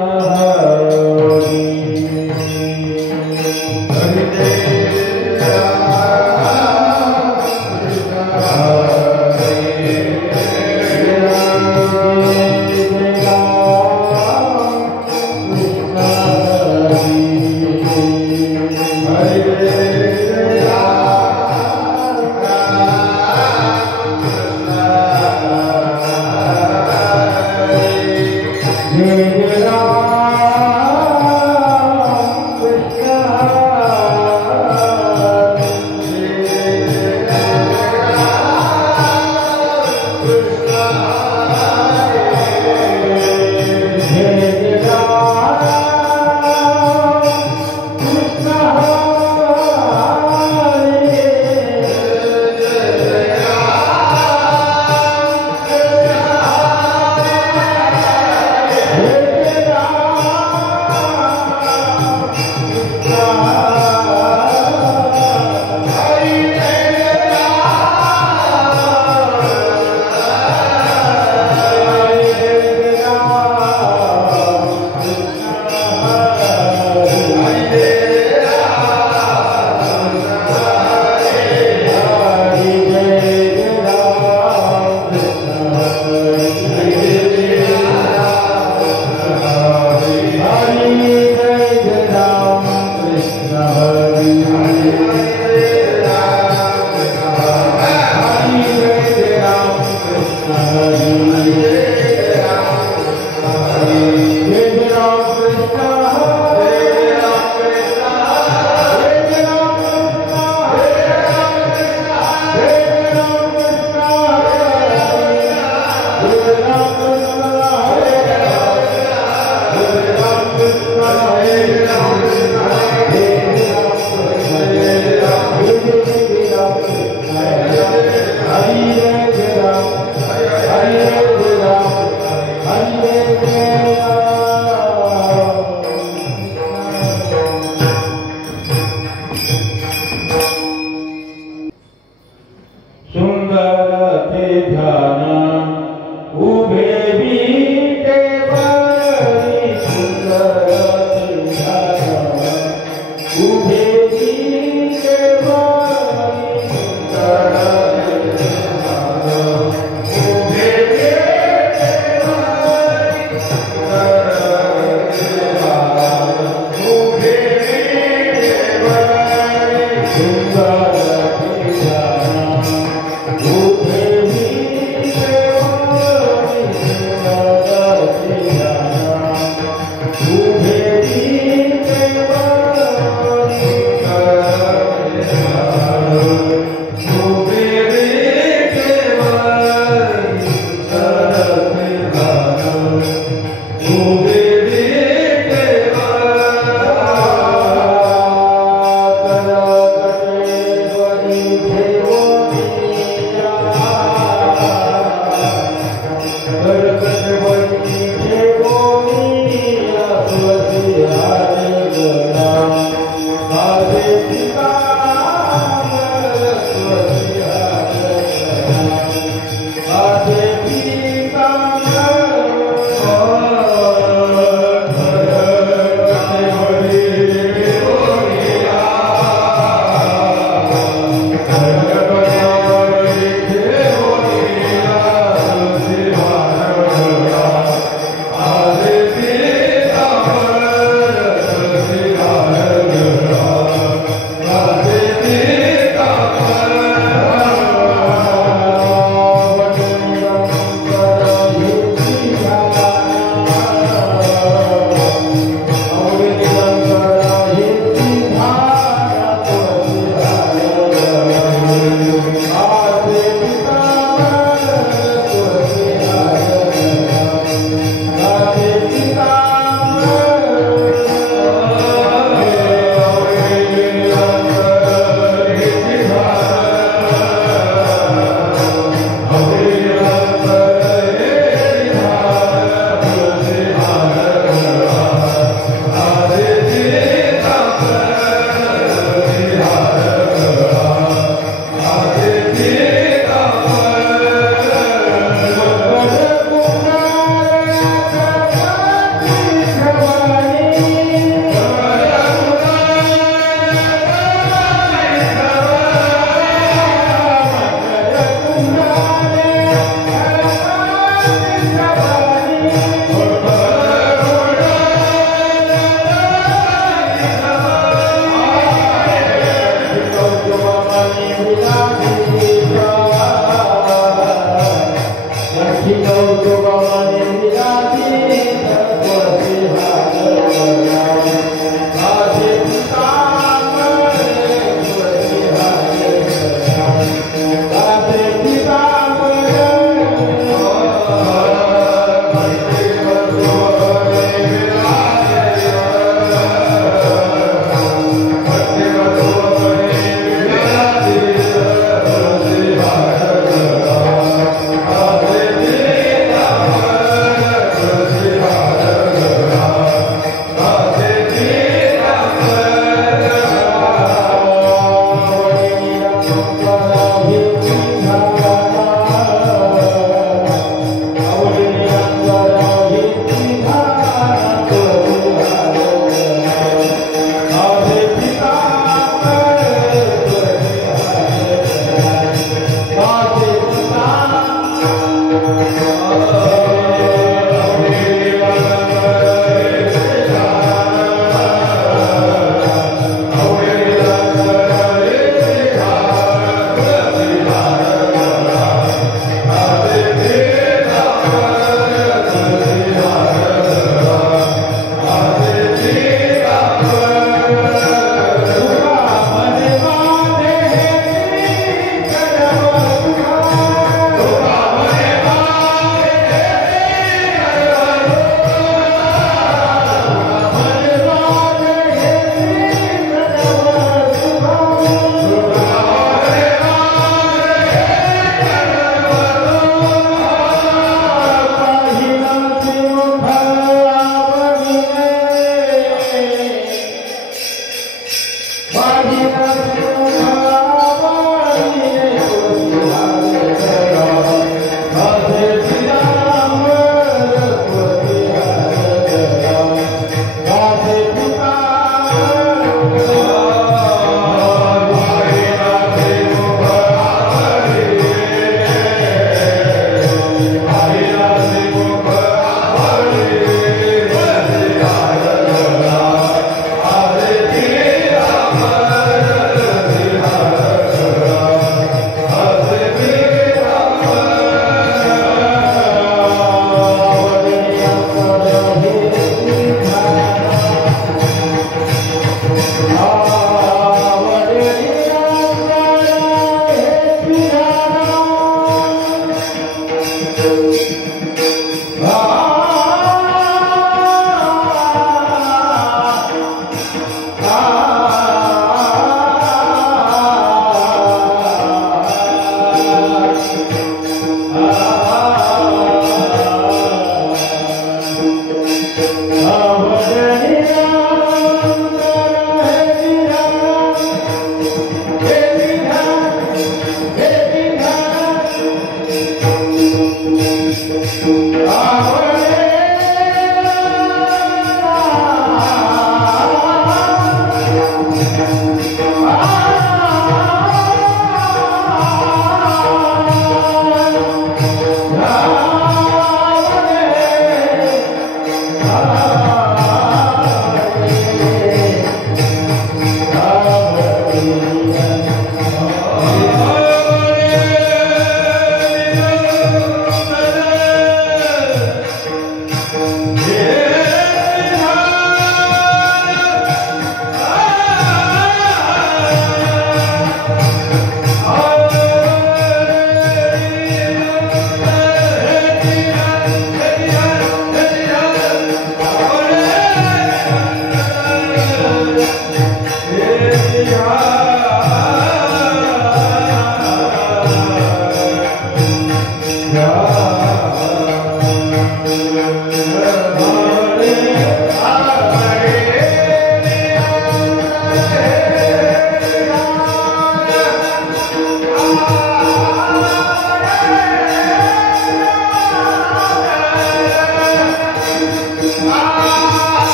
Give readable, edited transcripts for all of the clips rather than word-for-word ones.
Hare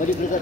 Thank you.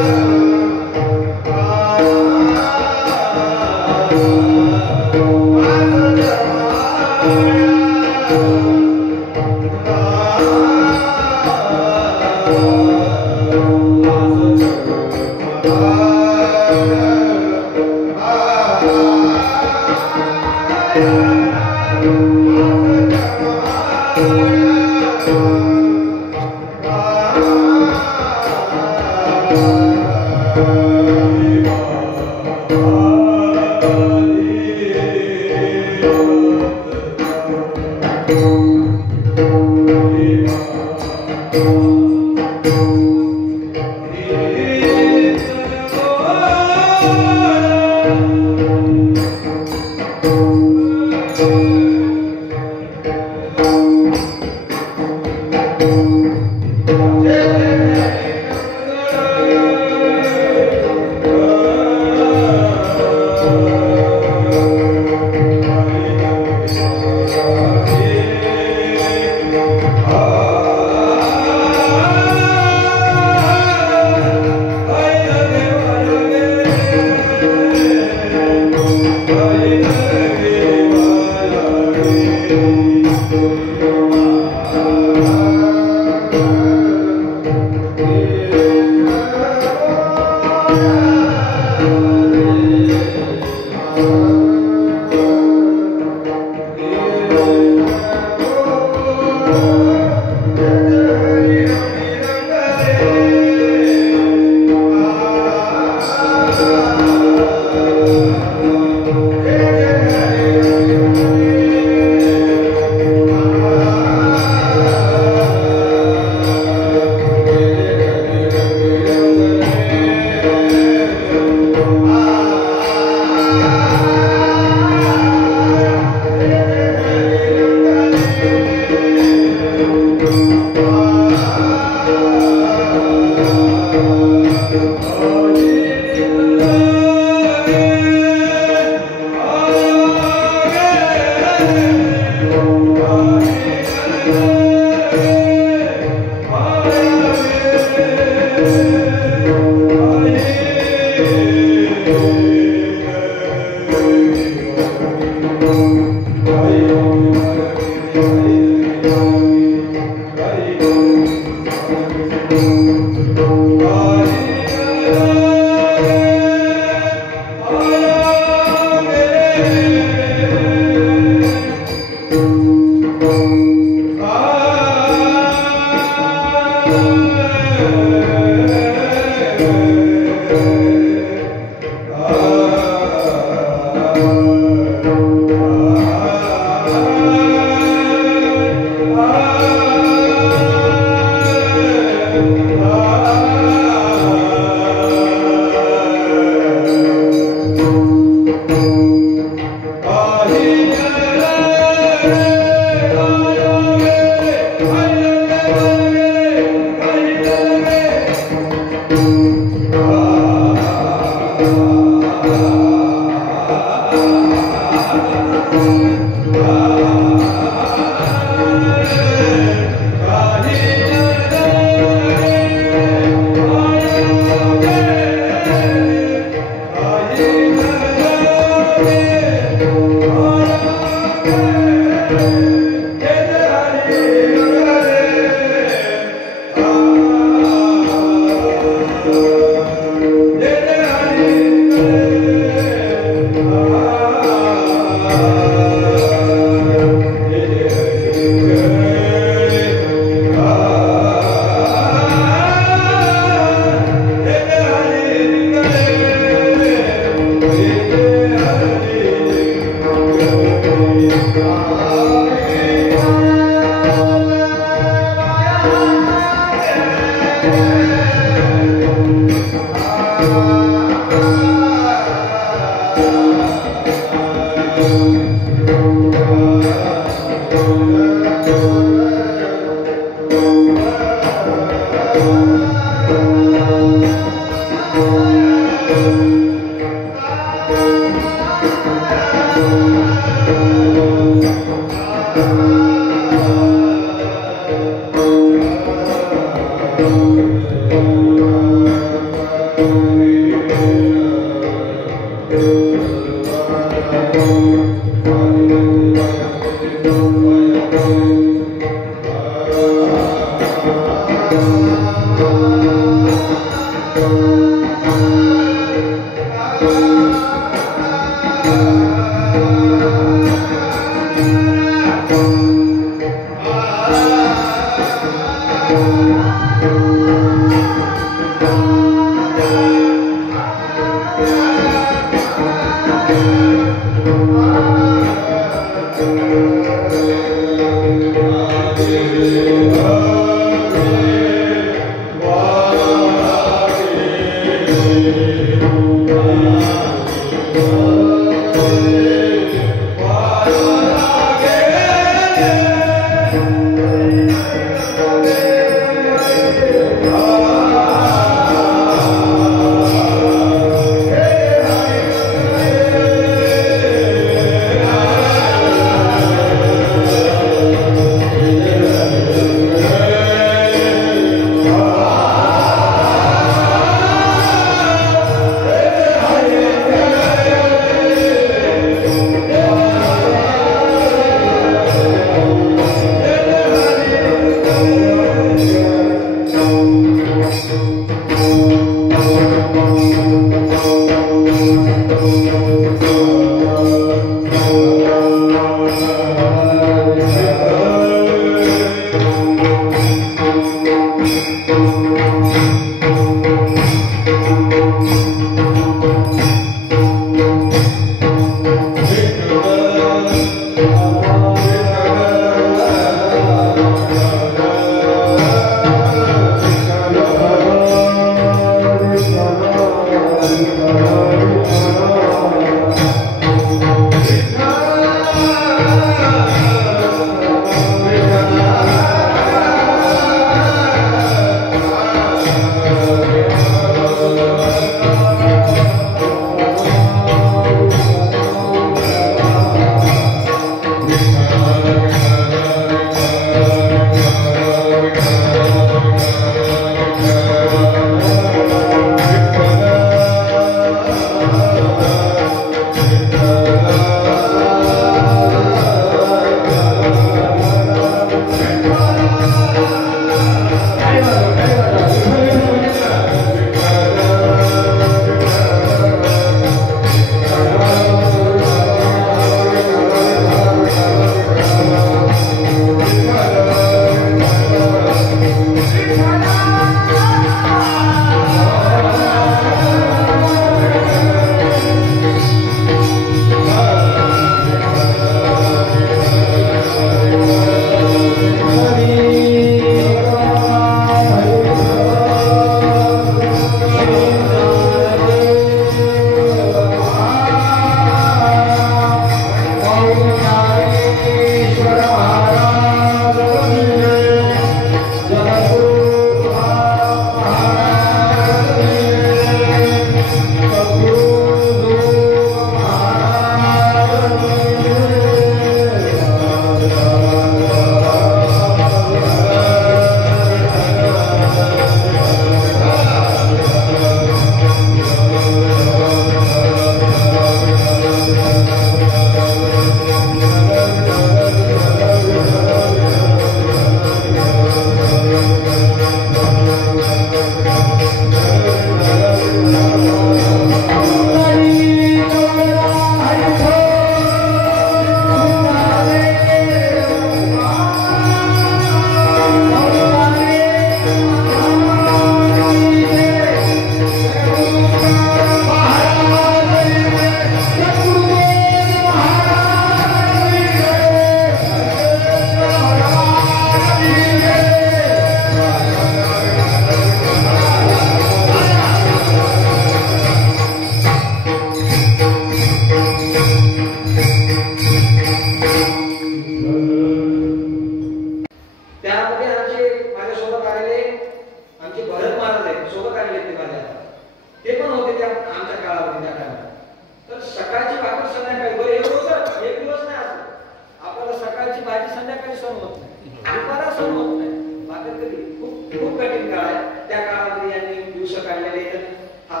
खूप कठीण काळ आहे. त्या काळामध्ये यांनी दिवस काढलेले आहेत. हा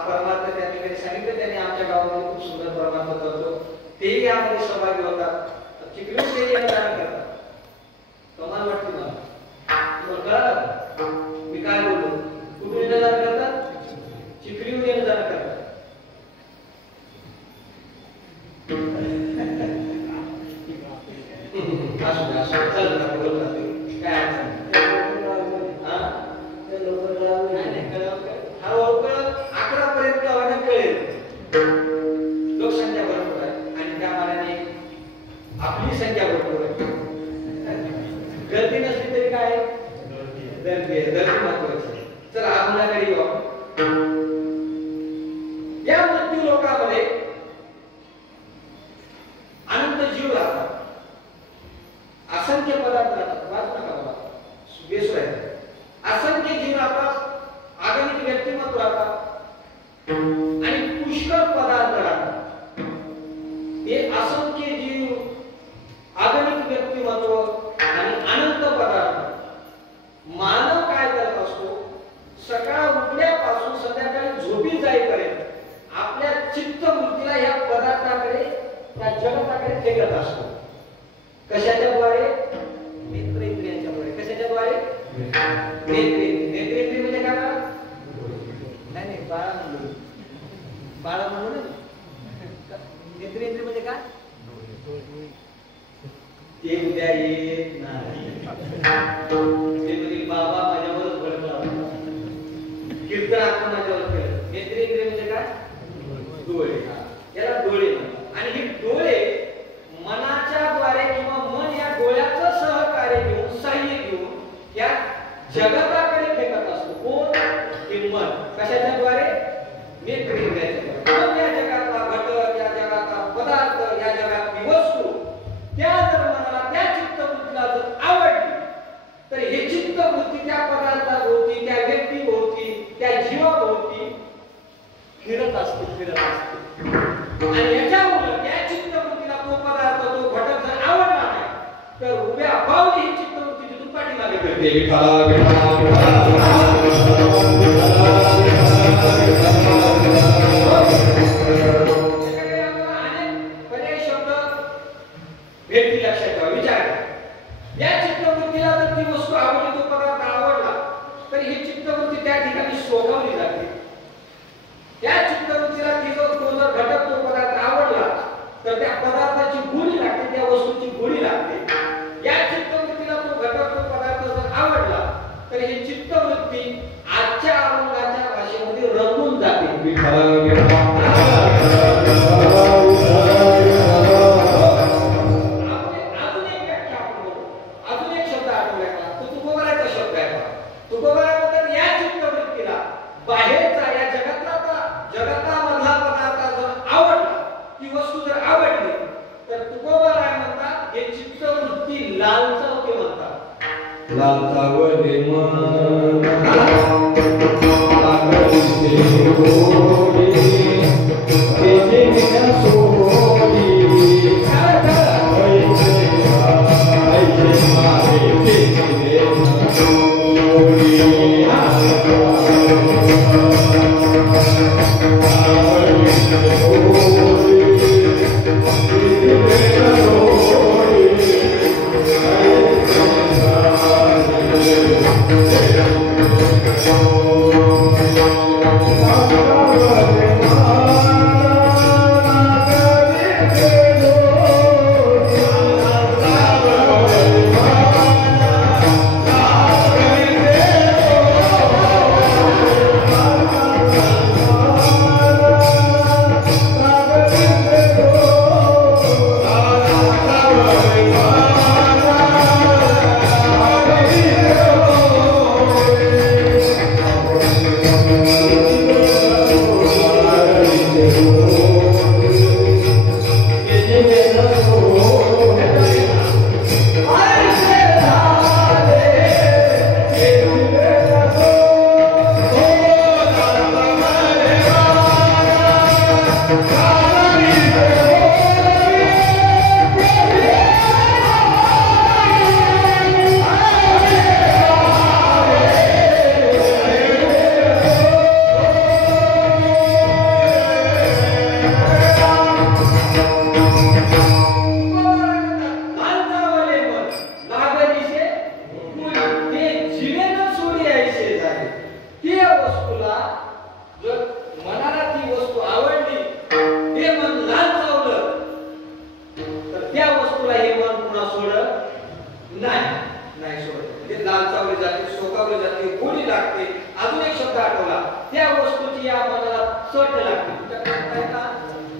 त्या वस्तूची या मनाला चट लागते.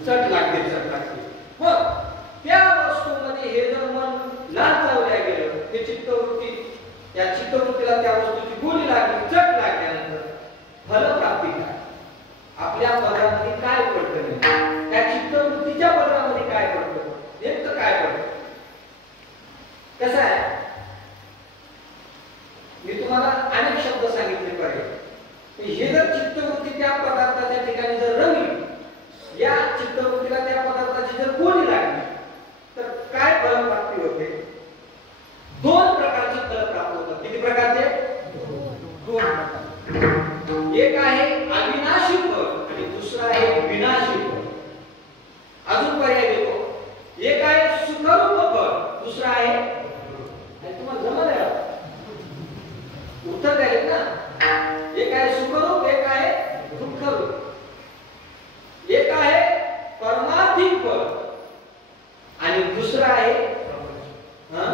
चट लागते, चट लागते. मग त्या वस्तूमध्ये हे जर मन लालचावल्या गेलं, ते चित्तवृत्ती, या चित्तवृत्तीला त्या वस्तूची गोडी लागली, चट लागल्यानंतर फलप्राप्ती काय? आपल्या पदामध्ये काय पडतं नाही, त्या चित्तवृत्तीच्या पदामध्ये काय पडतं, नेमकं काय पडतं? कसं आहे, मी तुम्हाला अनेक शब्द सांगितले पाहिजे. हे जर चित्तवृत्ती त्या पदार्थाच्या ठिकाणी जर रंगली, या चित्तवृत्तीला त्या पदार्थाची जर गोडी लागली, तर काय फलप्राप्ती होते? दोन प्रकारचे फल प्राप्त होतात. किती प्रकारचे? दोन. एक आहे अविनाशी फल आणि दुसरा आहे विनाशी फल. अजून पर्याय देतो. एक आहे सुखरूप फल, दुसरा आहे, तुम्हाला जमलं उत्तर द्यायला ना. एक आहे सुखरूप, एक आहे दुःखरूप. एक आहे परमार्थिक फल आणि दुसरा आहे बरोबर.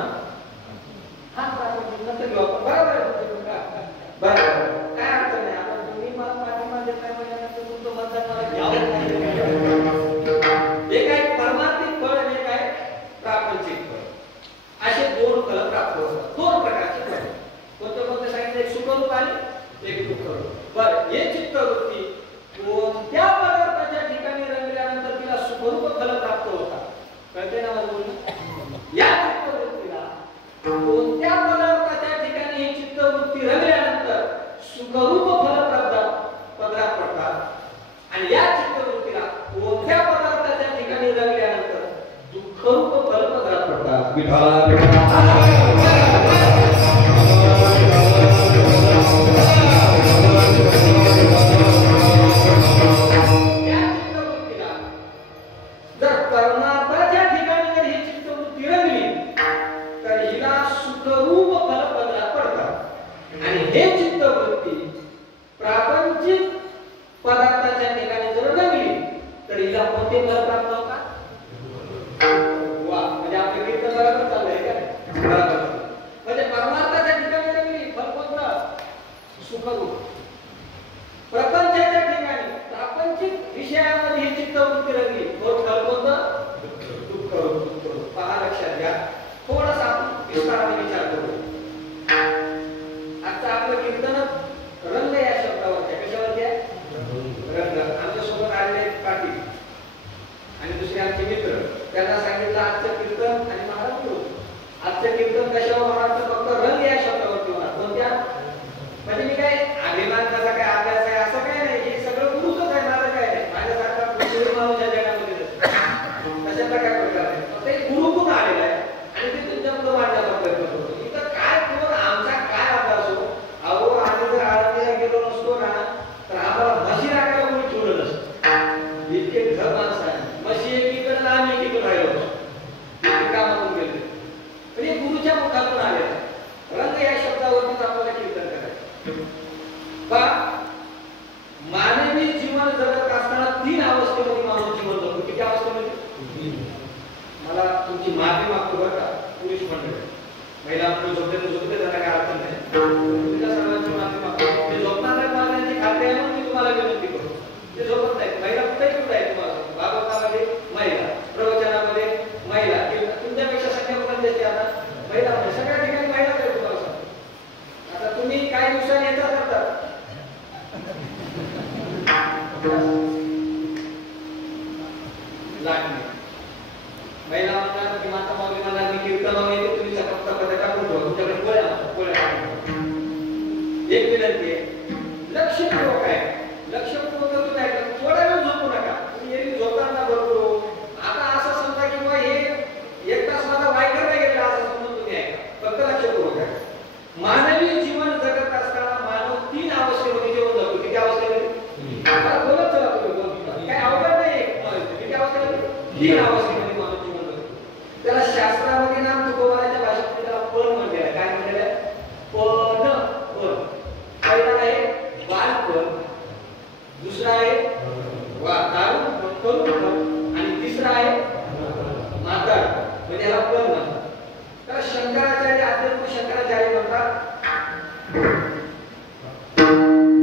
काय अडचण नाही. आता तुम्ही मला पाठीमागे काय म्हणल्यानंतर तुमचं मतदान मला घ्यावं नाही. एक आहे परमार्थिक फळ आणि एक आहे प्रापंचिक फळ. असे दोन फळ प्राप्त होतात. दोन प्रकारचे फळ. कोणते सांगितले? एक सुखरूप आणि एक दुःखरूप. बरं, हे चित्तवृत्ती कोणत्या पदार्थाच्या ठिकाणी रंगल्यानंतर तिला सुखरूप फल प्राप्त होतात? कळते ना मला बोलणं? या चित्तवृत्तीला कोणत्या पदार्थाच्या ठिकाणी ही चित्तवृत्ती रंगल्यानंतर सुखरूप फल पदरात पडतात आणि या चित्तवृत्तीला कोणत्या पदार्थाच्या ठिकाणी रंगल्यानंतर दुःखरूप फल पदरात पडतात?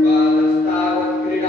बालस्तावत्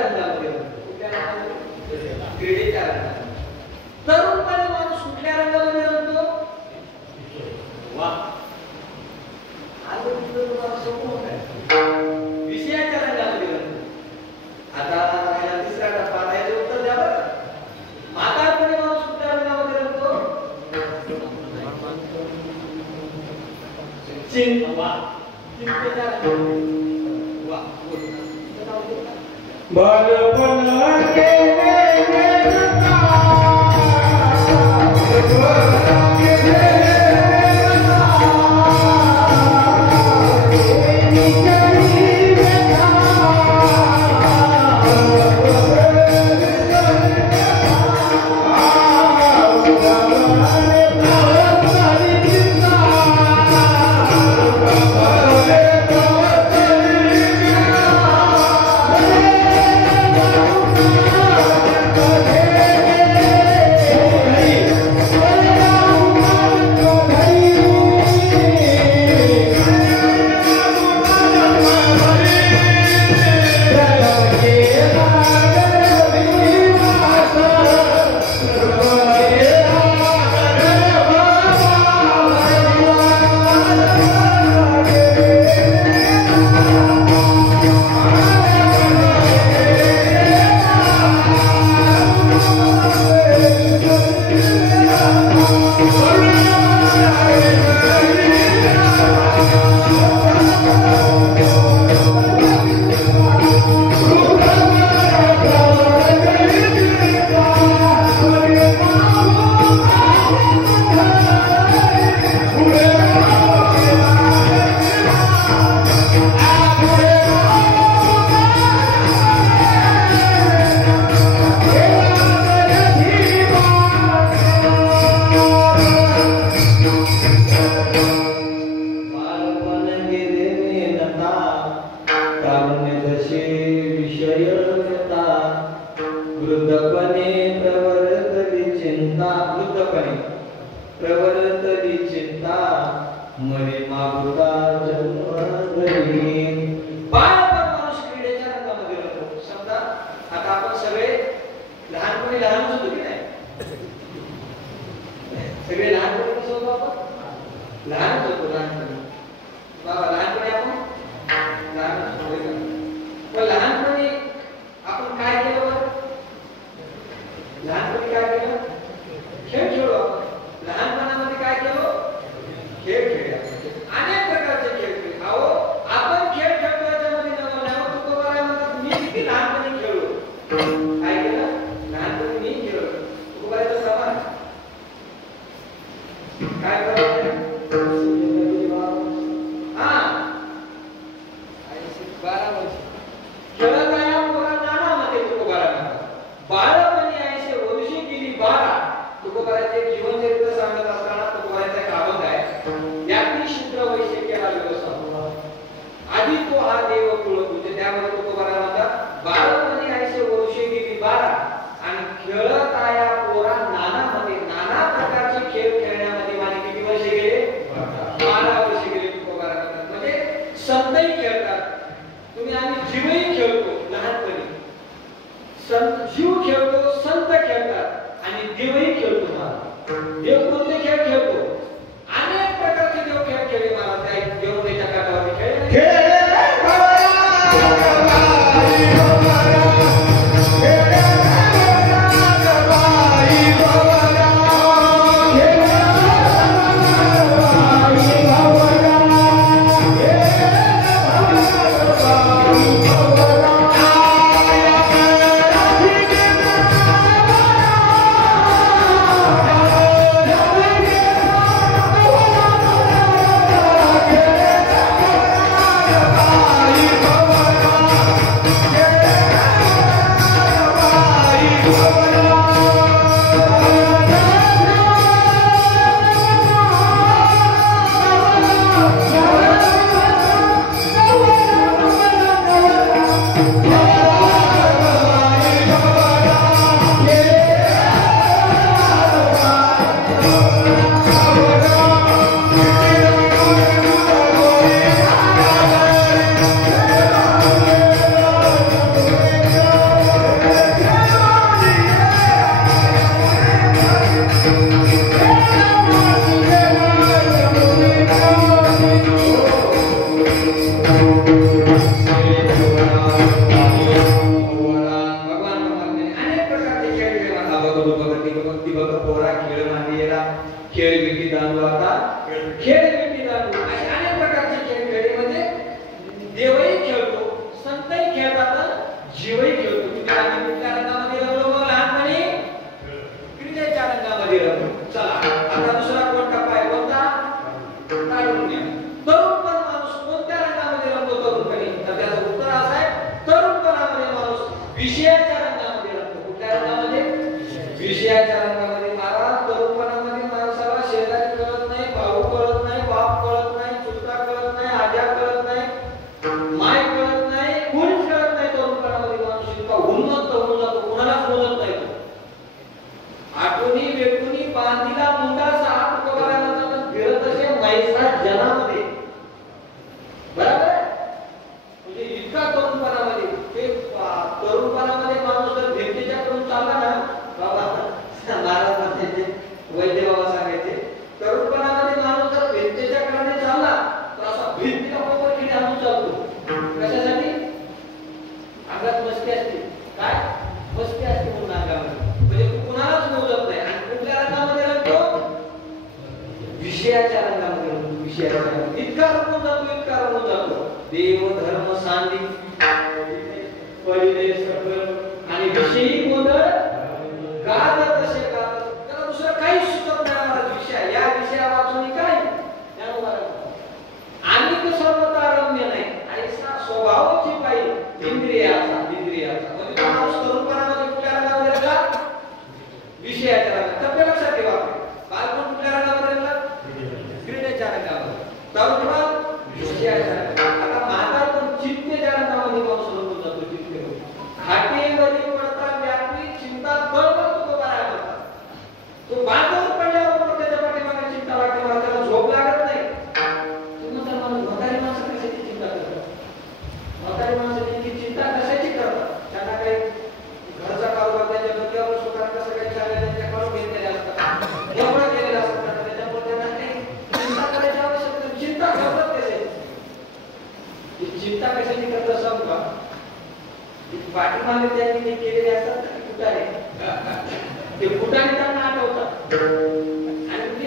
रंगामध्ये रंगतो. कुठल्या रंगामध्ये? क्रीडेच्या रंगामध्ये. तरुणपणी माणूस कुठल्या रंगामध्ये रंगतो? वा आज तुम्हाला समोर आहे विषयाच्या रंगामध्ये रंगतो. आता या तिसरा टप्पा आहे, याचे उत्तर द्या बरं. म्हातारपणी माणूस कुठल्या रंगामध्ये रंगतो? चिंता. चिंतेच्या रंगामध्ये. वा बालपण खेळतात जीवही खेळतो. कुठल्या रंगामध्ये रंगलो मग लहानपणी क्रीडेच्या रंगामध्ये रंगलो. चला आता दुसरा कोण टप्पा आहे कोणता काढून घ्या. तरुणपण माणूस कोणत्या रंगामध्ये रंगतो तरुणपणी? तर त्याचं उत्तर असं आहे तरुणपणामध्ये माणूस विषयाच्या रंगामध्ये रंगतो. कुठल्या रंगामध्ये? विषयाच्या रंगामध्ये. महाराज तरुणपणामध्ये माणसाला शेजारी कळत नाही, भाऊ कळत नाही, बाप कळत नाही, चुलता कळत नाही, आजा कळत नाही, माय कळत नाही, कोणीच कळत नाही. तरुणपणामध्ये माणूस इतका उन्मत्त होऊन जातो कोणालाच बोलत नाही. आठवणी वेटूनी बांधीला मुंडा साप कवराला जातात फिरत असे मैसा जनामध्ये. बरोबर आहे? म्हणजे इतका तरुणपणामध्ये ते तरुणपणामध्ये माणूस जर भिंतीच्या कडून चालला ना बाबा महाराज म्हणते वैद्य बाबा सांगायचे तरुणपणामध्ये माणूस जर भिंतीच्या कडे चालला तर असा भिंतीला पोपर किती हाणून चालतो. कशासाठी? अंगात मस्ती असते. काय मस्ती असते म्हणून अंगामध्ये. म्हणजे कुणालाच मोजत नाही. आणि कुठल्या रंगामध्ये रंगतो? विषयाच्या रंगामध्ये रंगतो. विषयाच्या रंगामध्ये इतका रंगून जातो, इतका रंगून जातो. देव धर्म सांदी पहिले सगळं आणि विषयी गोंधळ गात असे गात. त्याला दुसरं काही सुचत नाही आम्हाला. विषय या विषया वाचून काय आणि सर्वता रम्य नाही आणि स्वभावाची पाहिजे इंद्रियाचा म्हणजे माणूस तरुणपणामध्ये कुठल्या रंगामध्ये रंगला? विषयाच्या रंगात. तर लक्षात ठेवा बालपण कुठल्या रंगामध्ये रंगला? क्रीडेच्या रंगामध्ये. तरुणपण विषयाच्या रंगात. आता म्हातारपण चित्तेच्या रंगामध्ये माणूस रंगून जातो. चित्तेमध्ये घाटेवरी पडता व्यापी चिंता तळमळ तो करायला लागला. तो बांधावर पडल्यावर त्याच्या पाठीमागे चिंता वाटते. मला त्याला झोप लागत नाही. तुम्ही तर म्हातारी माणसं कशाची चिंता करतात? म्हातारी माणसं इतकी चिंता कशाची करतात? त्यांना काही घरचा कारोबार त्यांच्या डोक्यावर स्वतः कसं काही चाललं त्यांच्याकडून घेतलेले असतात, एवढं केलेलं असतात. त्याच्यामुळे त्यांना काही चिंता करायची आवश्यकता नाही. चिंता करतात कशाची? चिंता कशाची करतात सांगू का? पाठीमागे त्यांनी केलेले असतात ना फुटाणे, ते फुटाणे त्यांना आठवतात. आणि ते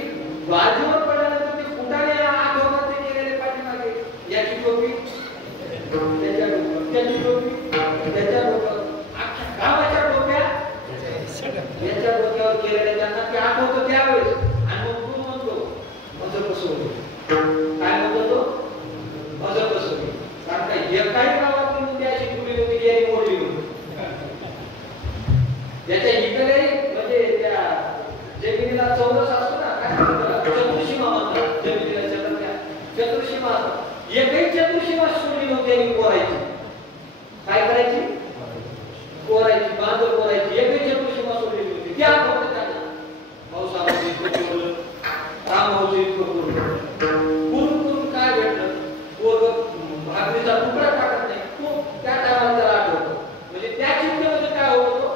बाजूवर पडल्यानंतर ते फुटाणे आठवतात ते केलेले पाठीमागे. याची टोपी त्याच्या डोक्यावर, त्याची टोपी त्याच्या डोक्यावर, अख्ख्या गावाच्या टोप्या याच्या डोक्यावर केलेल्या त्यांना ते आठवतं त्यावेळेस. आणि मग तू म्हणतो मजं बसवली. काय म्हणतो तो? मजं बसवली. कारण काय एकाही गावातून मुली अशी ठेवली होती याने मोडली होती. त्याच्या इकडे म्हणजे त्या जमिनीला चौरस असतो ना, काय चतुर्सीमा म्हणतात जमिनीला. चतुर्सीमा एकही चतुर्सीमा सोडली नव्हती आणि कोरायची. काय करायची? कोरायची, बांधव कोरायची. एकही चतुर्सीमा सोडली नव्हती. त्या फक्त त्यांना पावसामध्ये इतकं बोललं, रामभाऊचं इतकं बोललं, करून काय भेटलं? भाकरीचा तुकडा टाकत नाही. तो त्या टायमाला त्याला आठवतो. म्हणजे त्या चिंतेमध्ये काय होतो?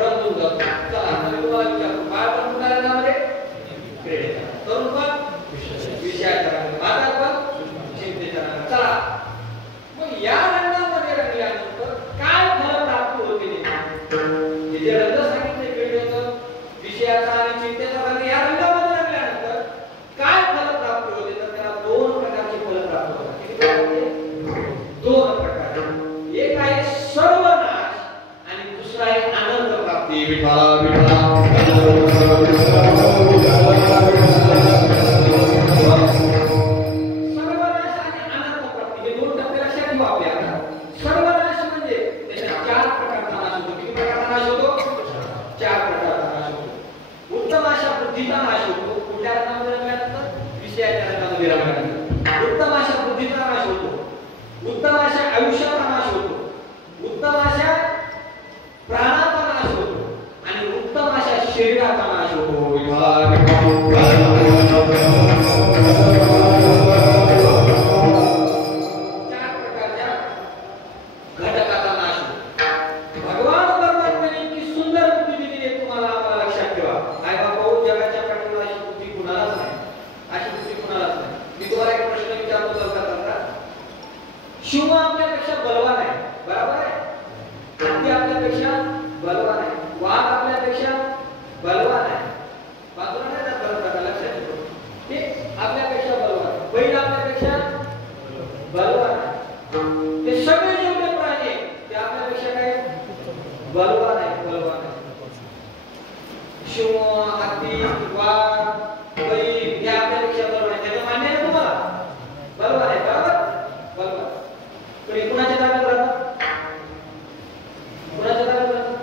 रंगून जातो. चला आता मी तुम्हाला विचारतो बाळपण कुठल्या रंगामध्ये? क्रीडेच्या. तरुणपण विषयाच्या रंगामध्ये. म्हातारपण चिंतेच्या रंगामध्ये. चला मग या रंगामध्ये रंगल्यानंतर काय फल प्राप्त होते? हे जे रंग सांगितले क्रीडेचं, विषयाचा आणि चिंतेचा रंग, या रंगामध्ये रंगल्यानंतर काय फल प्राप्त होते? तर त्याला दोन प्रकारचे फल प्राप्त होतात. किती प्रकारचे? दोन प्रकार. एक आहे सर्वनाश आणि दुसरा आहे आनंद प्राप्ती. विठ्ठला विठ्ठला सर्वनाश आणि आनंद प्राप्ती हे दोन टप्पे लक्षात ठेवा आपल्याला. सर्वनाश म्हणजे त्याच्या चार प्रकारचा नाश होतो. किती प्रकारचा नाश होतो? चार प्रकारचा नाश होतो. उत्तम अशा बुद्धीचा नाश होतो. कुठल्या रंगामध्ये रंगल्यानंतर? विषयाच्या रंगामध्ये रंगल्यानंतर. उत्तम अशा बुद्धीचा नाश होतो. उत्तम अशा आयुष्याचा नाश होतो. उत्तम अशा प्राणाचा नाश होतो. आणि उत्तम अशा शरीराचा नाश होतो. चार प्रकारच्या घटकाचा नाश होतो. भगवान परमात्म्याने इतकी सुंदर बुद्धी दिली आहे तुम्हाला, आम्हाला लक्षात ठेवा. काय बाबा जगाच्या पाठीवर अशी बुद्धी कुणालाच नाही. अशी बुद्धी कुणालाच नाही. मी तुम्हाला एक प्रश्न विचारतो करता. शिव आपल्यापेक्षा बलवान आहे, बरोबर आहे? हत्ती आपल्यापेक्षा बलवान आहे, वाघ आपल्यापेक्षा बलवान आहे. बाजूला नाही जात बरोबर, लक्षात ठेवा. ते आपल्यापेक्षा बलवान, बैल आपल्यापेक्षा बलवान आहे. ते सगळे जेवढे प्राणी बलवान आहे, बलवान आहे. शिव, हत्ती, वाघ, बैल हे आपल्यापेक्षा बलवान आहे. त्याचं मान्य आहे तुम्हाला? बलवान आहे, बरोबर? बलवान. पण हे कुणाच्या ताब्यात राहतात? कुणाच्या ताब्यात राहतात?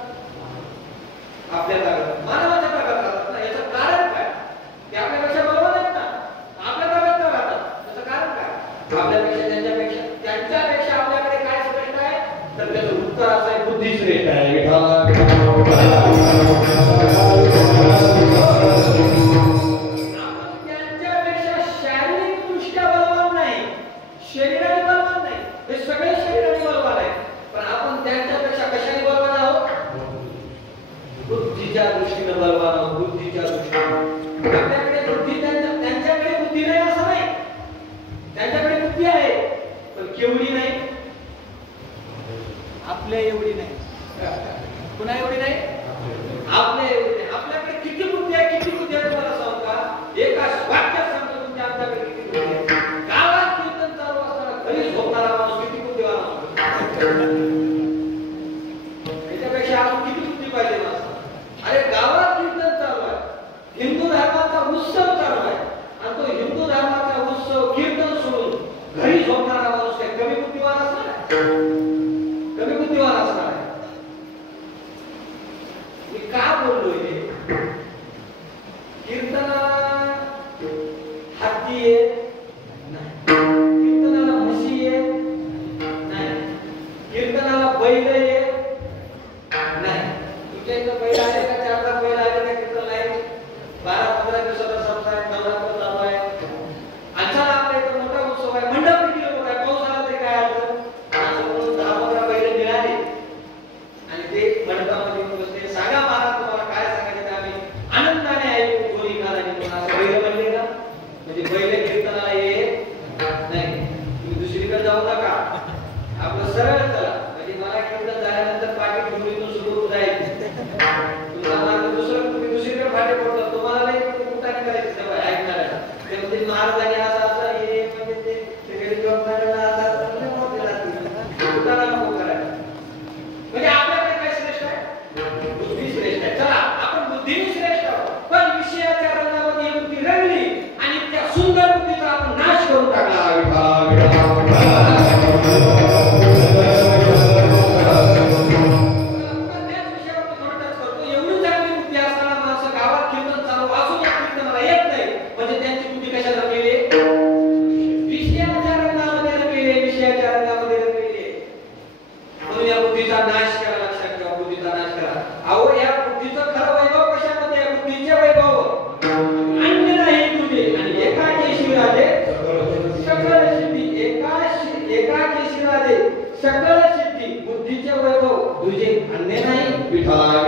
आपल्या ताब्यात, मानवाच्या ताब्यात राहतात ना. याचं कारण काय? ते आपल्यापेक्षा बलवान आहेत ना, आपल्या ताब्यात का राहतात? त्याचं कारण काय? आपल्यापेक्षा, त्यांच्यापेक्षा आपल्याकडे काय श्रेष्ठ आहे? तर त्याचं उत्तर असं आहे, बुद्धी श्रेष्ठ आहे. त्यांच्यापेक्षा शारीरिक दृष्ट्या बलवान नाही, शरीराने बलवान नाही. हे सगळे शरीराने बलवान आहेत, पण आपण त्यांच्यापेक्षा कशाने बलवान आहोत? बुद्धीच्या दृष्टीने बलवान आहोत. बुद्धीच्या दृष्टीने आपल्याकडे बुद्धी, त्यांच्याकडे बुद्धी नाही असं नाही. त्यांच्याकडे बुद्धी आहे, पण केवढी नाही, आपल्या एवढी नाही. पुन्हा एवढी नाही, आपल्या एवढी नाही. आपल्याकडे किती बुद्धी आहे, किती बुद्धी आहे तुम्हाला सांगू का? एका वाक्यात सांगतो तुमच्या आमच्याकडे किती बुद्धी आहे. गावात कीर्तन चालू असताना घरी झोपणारा माणूस किती बुद्धिवान असतो. त्याच्यापेक्षा आपण किती बुद्धी पाहिजे माणसाला. अरे गावात कीर्तन चालू आहे, हिंदू धर्माचा उत्सव चालू आहे, आणि तो हिंदू धर्माचा उत्सव कीर्तन सोडून घरी झोपणारा माणूस काय कमी बुद्धिवान असणार आहे? कमी बुद्धिवान असणार आहे. मी का बोललोय हे? कीर्तनाला हत्ती आहे नाही, कीर्तनाला म्हशी आहे नाही, कीर्तनाला बैल आहे नाही. तुमच्या इथं बैल आहे का? 4-5 बैल आले का कीर्तनाला? 12-15 दिवसाचा सप्ताह आहे, नवरात्र चालू आहे. आजचा आपल्या इथं मोठा उत्सव आहे, मंडप किती लोक आहे, पाऊस आला तरी काय अडचण? असं म्हणून 10-15 बैल मिळाले आणि ते मंडपामध्ये बसले. सांगा मला, तुम्हाला काय सांगायचं ते आम्ही आनंदाने ऐकू. कोणी कानाने असं बैल बनले का? म्हणजे बैल कीर्तनाला येत नाही. तुम्ही दुसरीकडे जाऊ नका, आपलं सरळ चला. म्हणजे मला कीर्तन झाल्यानंतर पाठी ठेवून सुरू जायचं. तुमचा मार्ग दुसरं, तुम्ही दुसरीकडे फाटे पडतात. तुम्हाला नाही कुठाने करायचं सवय ऐकणाऱ्याला. ते म्हणजे महाराजांनी असं असं हे म्हणजे ते गरीब लोकांना असं मोठे राहतील, कुठाला नको करायला. म्हणजे आपल्याकडे काय श्रेष्ठ आहे? बुद्धी श्रेष्ठ आहे. चला, आपण बुद्धीने श्रेष्ठ आहोत, पण विषयाच्या रंगामध्ये बुद्धी रंगली आणि त्या सुंदर बुद्धीचा आपण नाश करून टाकला. सकल सिद्धी बुद्धीचे वैभव तुझे अन्य नाही. विठ्ठला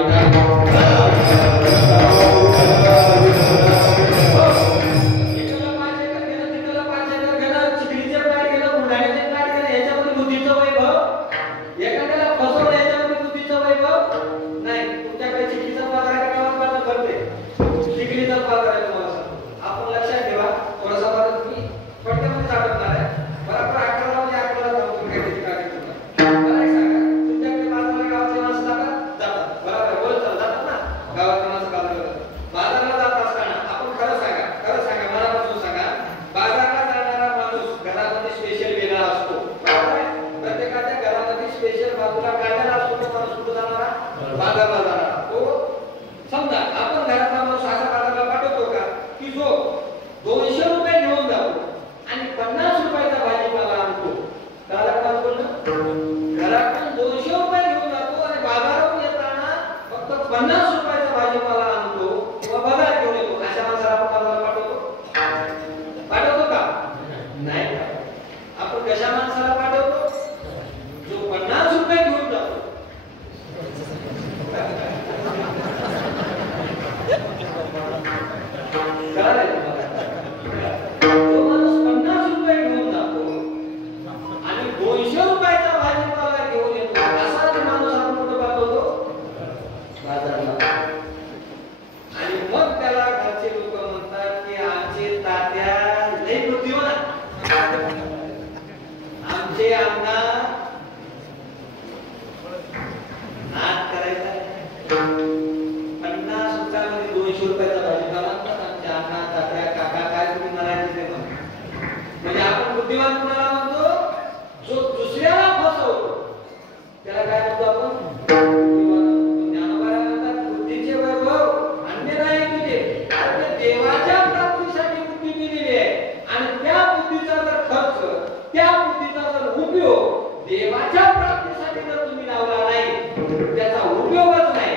बाजारला 50 रुपयामध्ये 200 रुपयाचा भाजीपाला आणतात आमच्या अण्णा तात्या काका काय तुम्ही म्हणायचे ते म्हणा. म्हणजे आपण बुद्धिमान कोणाला म्हणतो? जो दुसऱ्याला फसवतो त्याला काय म्हणतो आपण? ज्ञानोबा म्हणतात बुद्धीचे वैभव अन्य नाही तुझे, अरे देवाच्या प्राप्तीसाठी बुद्धी दिलेली आहे आणि त्या बुद्धीचा जर खर्च, त्या बुद्धीचा जर उपयोग देवाच्या प्राप्तीसाठी जर तुम्ही लावला नाही त्याचा उपयोगच नाही.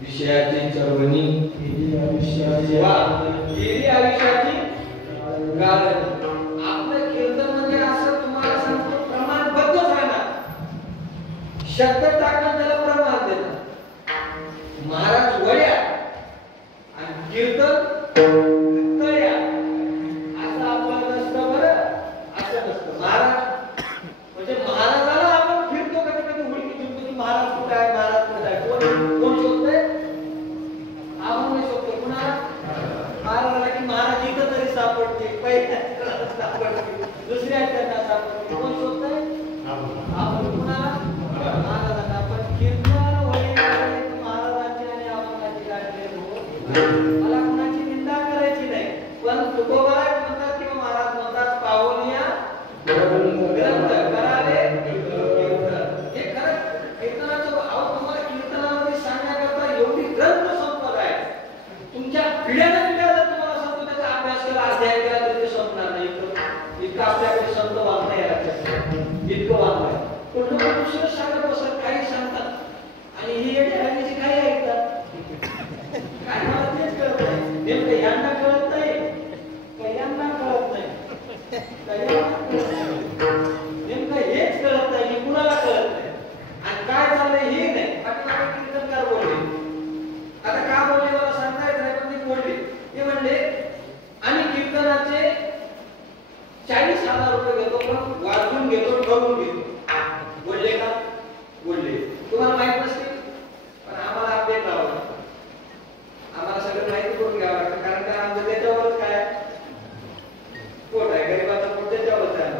विषयाची चरवणी गेली आयुष्याची गाळण. आपलं कीर्तन म्हणजे असं तुम्हाला सांगतो प्रमाणबद्ध राहणार. शब्द टाकून त्याला प्रमाण देतात. महाराज वड्या आणि कीर्तन तळ्या असं आपलं नसतं बरं. असं नसतं. महाराज म्हणजे महाराजाला आपण फिरतो कधी कधी हुडकी फिरतो की महाराज कुठे आहे, महाराज कुठे आहे. कोण शोधतंय? आपण शोधतो कुणाला? महाराजाला की महाराज इथं तरी सापडते, पहिल्या सापडते, दुसऱ्या त्यांना सापडते. कोण शोधतंय? आपण कुणाला? महाराजांना. पण कीर्तन वडील महाराजांची आणि आपणाची गाठी मला कुणाची निंदा करायची नाही. पण तुकोबा म्हणतात किंवा महाराज म्हणतात पावनिया ग्रंथ करावे हे खरं कीर्तनाचं. अहो तुम्हाला कीर्तनामध्ये सांगण्याकरता एवढी ग्रंथ संपदा आहे. तुमच्या पिढ्याने पिढ्या जर तुम्हाला सांगतो त्याचा अभ्यास केला, अध्याय केला तरी ते संपणार नाही. इतकं आपल्याकडे संत वाद नाही आहे, इतकं वाद नाही. पण लोक दुसरं सांगत बसत, काही सांगतात आणि ही येडे हल्लीची काही ऐकतात. काय मला तेच कळत नाही. नेमकं यांना कळत नाही का यांना कळत नाही? नेमकं हेच कळत नाही, हे कुणाला कळत नाही. आणि काय झालंय हे नाही. पाठीमागे कीर्तनकार बोलले, आता का बोलले मला सांगता येत नाही, पण ते बोलले. ते म्हणले आम्ही कीर्तनाचे 40,000 रुपये घेतो, पण वाजून घेतो, ठरवून घेतो. बोलले का? बोलले. तुम्हाला माहित नसते पण आम्हाला अपडेट लावावं लागतं. आम्हाला सगळं माहिती करून घ्यावं लागतं. कारण काय आमचं त्याच्यावरच काय पोट आहे, गरीबाचं पोट त्याच्यावरच आहे.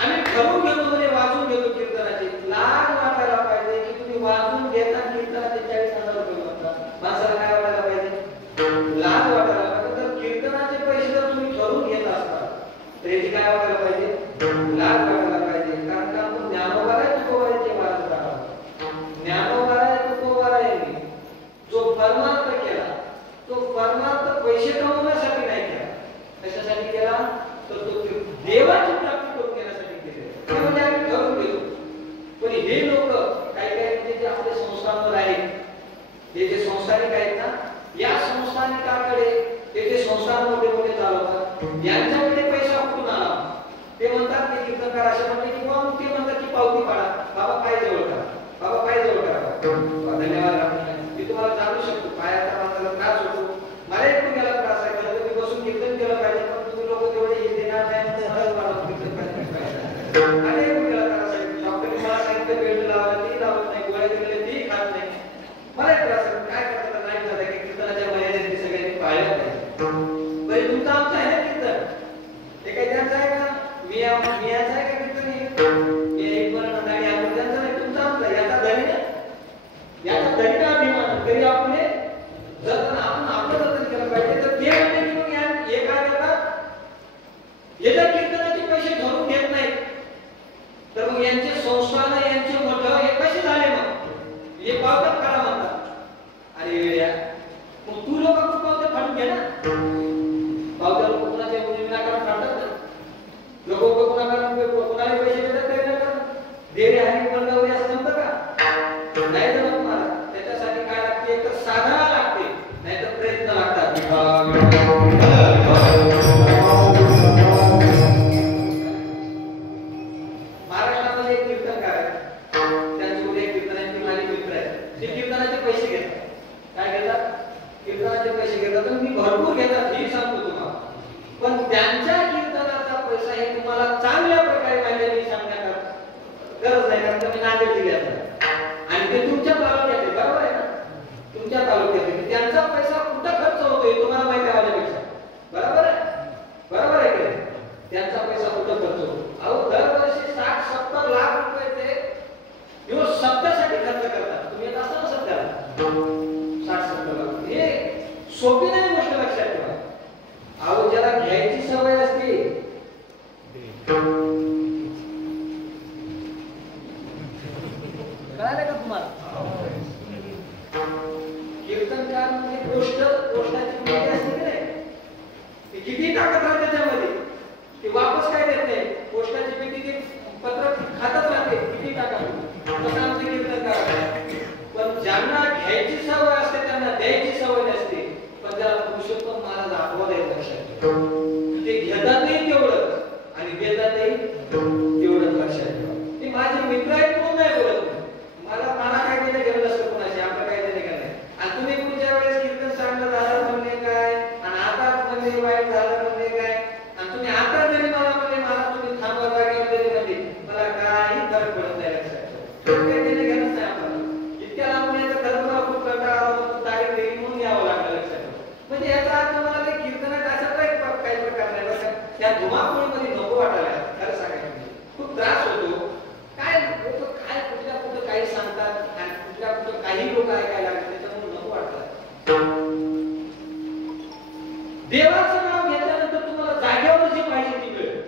आम्ही ठरवून घेतो म्हणजे वाजून घेतो कीर्तनाचे. लाज वाटायला पाहिजे की तुम्ही वाजून घेता कीर्तनाचे 40,000 रुपये म्हणता. माणसाला काय वाटायला पाहिजे? लाज वाटायला पाहिजे. तर कीर्तनाचे पैसे जर तुम्ही ठरवून घेत असता तर याची काय वाटायला पाहिजे? लाज वाटायला पाहिजे. कारण का आपण ज्ञानोबा आहे, तुकोबाचे वारस आहोत. ज्ञानोबा आहे, तुकोबा आहे. जो परमार्थ केला तो परमार्थ पैसे कमवण्यासाठी नाही केला. कशासाठी केला? तर तो देवाची प्राप्ती करून घेण्यासाठी केला. म्हणजे आम्ही ठरवून घेतो. पण हे लोक काही काही म्हणजे जे आपले संस्थांवर आहेत, हे जे संस्थानिक आहेत ना, या संस्थानिकाकडे ते जे संस्थान मोठे मोठे चालवतात यांच्याकडे पैसा कुठून आला? ते म्हणतात की कीर्तनकार असे म्हणते की किंवा ते म्हणतात की पावती पाडा, बाबा पाय जवळ करा, बाबा पाय जवळ करा. धन्यवाद. मी तुम्हाला जाणू शकतो पायाचा माणसाला त्रास होतो. मला एक गेला त्रास आहे, तर तुम्ही बसून कीर्तन केलं पाहिजे. पण तुम्ही लोक तेवढे हे देणार नाही म्हणून कीर्तन करायचं. मला एक गेला त्रास आहे. डॉक्टरने मला सांगितलं बेल्ट लावायला, ती लावत नाही. गोळ्या दिलेल्या ती खात नाही. मला एक त्रास आहे. काय करतात नाही करत की कीर्तनाच्या मर्यादेत सगळ्यांनी पाळल्या पाहिजे. बरे तुमचं आमचं आहे ना कीर्तन, ते काही त्यांचं आहे का? मियाचं आहे का कीर्तन? हे एक बरं नाही आपण त्यांचं नाही, तुमचं आमचं. याचा धनी ना, याचा धनी ना अभिमान तरी आपण जर आपण आपलं जतन केलं पाहिजे. तर ते म्हणजे की मग हे काय करतात, हे जर कीर्तनाचे पैसे धरून घेत नाहीत तर मग यांचे संस्थान यांचे मोठं हे कसे झाले? मग हे पावतात करा म्हणतात. अरे वेड्या, मग तू लोक पावते फाडून घे ना. पावत्या लोक कुणाच्या विनाकारण फाडतात ना. लोक कोणाला पैसे देतात तरी नका. देणे आणि पंडावरी असं जमतं का? नाही जमत मला. त्याच्यासाठी काय लागते? एक तर साधना लागते, नाही तर प्रयत्न लागतात. महाराष्ट्रामध्ये एक कीर्तनकार आहे, त्यांच्याकडे एक कीर्तनाची माझे मित्र आहे. ते कीर्तनाचे पैसे घेतात. काय घेतात? कीर्तनाचे पैसे घेतात आणि मी भरपूर घेतात हे सांगतो तुम्हाला. पण त्यांच्या कीर्तनाचा पैसा हे तुम्हाला चांगल्या प्रकारे माहिती सांगण्यात गरज नाही, कारण तुम्ही नांदेड जिल्ह्यात आणि ते तुमच्या तालुक्यात आहे, बरोबर आहे ना? तुमच्या तालुक्यात आहे, त्यांचा पैसा कुठं खर्च होतोय तुम्हाला माहिती आहे माझ्यापेक्षा, बरोबर आहे? बरोबर आहे की त्यांचा पैसा कुठं खर्च होतो? अहो दरवर्षी 60-70 लाख रुपये ते दिवस सप्त्यासाठी खर्च करतात. तुम्ही येत असता ना सध्याला 60-70 लाख, हे सोपी नाही गोष्ट, लक्षात ठेवा. अहो ज्याला घ्यायची सवय असते कळालं का तुम्हाला? कीर्तनकार म्हणजे गोष्टाची माहिती असते की नाही, ती किती ताकद राहते त्याच्यामध्ये, ती वापस काय देत नाही. गोष्टाची भीती ती पत्र खातच राहते, किती ताकद. तसं आमचे कीर्तनकार. पण ज्यांना घ्यायची सवय असते त्यांना द्यायची सवय नसते. पण त्याला पुरुषोत्तम महाराज आठवत आहे, लक्षात ते घेतातही तेवढंच आणि देतातही तेवढंच, लक्षात ठेवा. ते माझे मित्र आहेत म्हणून नाही बोलत, मला काय देणं घेणं नसतं कोणाशी, आपलं काय देणं घेणं नाही. आणि तुम्ही पुढच्या वेळेस कीर्तन चांगलं झालं म्हणले काय आणि आता म्हणले वाईट झालं म्हणले काय, आणि तुम्ही आता जरी मला म्हणले मला तुम्ही थांबवा जागेवर तरी म्हणजे मला काही फरक पडत नाही, लक्षात ठेवा. काही देणं घेणंच नाही आपल्याला. इतक्या लांबून यायचं खरं मला खूप कंटाळा आला, तारीख देईल म्हणून यावं लागलं, लक्षात ठेवा. म्हणजे याचा अर्थ मला कीर्तनात असा काही प्रकार नाही बघा. त्या धुमाकूळीमध्ये नको वाटायला, खरं सांगायचं खूप त्रास होतो. काय लोक काय कुठल्या कुठं काही सांगतात आणि कुठल्या कुठं काही लोक ऐकायला लागतात, त्याच्यामुळे नको वाटतात. देवाचं नाव घेतल्यानंतर तुम्हाला जागेवर जी पाहिजे ती मिळेल.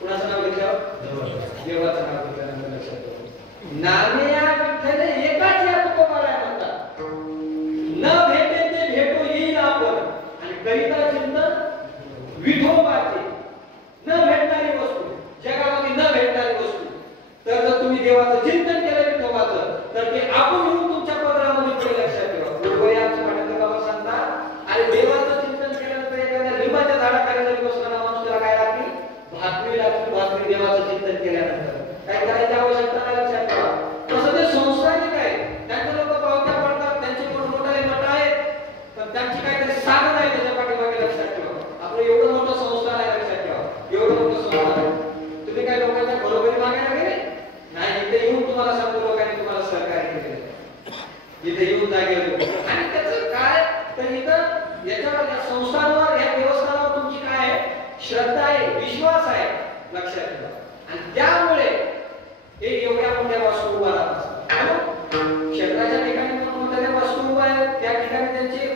कुणाचं नाव घेतल्यावर? देवाचं नाव घेतल्यानंतर, लक्षात ठेवा. नामया विठ्ठल एकाच या तुकोबाला म्हणतात. न भेटे ते भेटो येईल आपण आणि करिता चिंतन विठोबाचे. न भेटणारी वस्तू, जगामध्ये न भेटणारी वस्तू, तर जर तुम्ही देवाचं चिंतन केलं विठोबाचं तर ते आपण येऊन तुमच्या पदरामध्ये पुढे, लक्षात ठेवा. पूर्वी आमच्या पाठ्यातले बाबा सांगतात, अरे देवाचं चिंतन केल्यानंतर एखाद्या लिंबाच्या झाडाखाली जरी बसला ना माणूस, त्याला काय लागते? भाकरी लागते. भाकरी देवाचं चिंतन केल्यानंतर काय करायची आवश्यकता नाही, लक्षात ठेवा. तसं ते संस्थानिक आहे, त्यांचे लोक पावत्या पडतात, त्यांचे मोठमोठाले मठ आहेत, पण त्यांची काहीतरी साधन आहे त्याच्या पाठीमागे, लक्षात ठेवा. आपलं एवढं मोठं संस्थान आहे, लक्षात ठेवा. एवढं मोठं संस्थान आहे. तुम्ही काय लोकांच्या घरोघरी मागायला गेले नाही, इथे येऊन तुम्हाला सांगतो लोकांनी तुम्हाला सहकार्य केले, इथे येऊन जागेवर. आणि त्याचं काय तर इथं याच्यावर, या संस्थांवर, या देवस्थानावर तुमची काय आहे? श्रद्धा आहे, विश्वास आहे, लक्षात ठेवा. आणि त्यामुळे हे एवढ्या मोठ्या वास्तू उभा राहतात. क्षेत्राच्या ठिकाणी मोठमोठ्या वास्तू उभा आहेत, त्या ठिकाणी त्यांचे,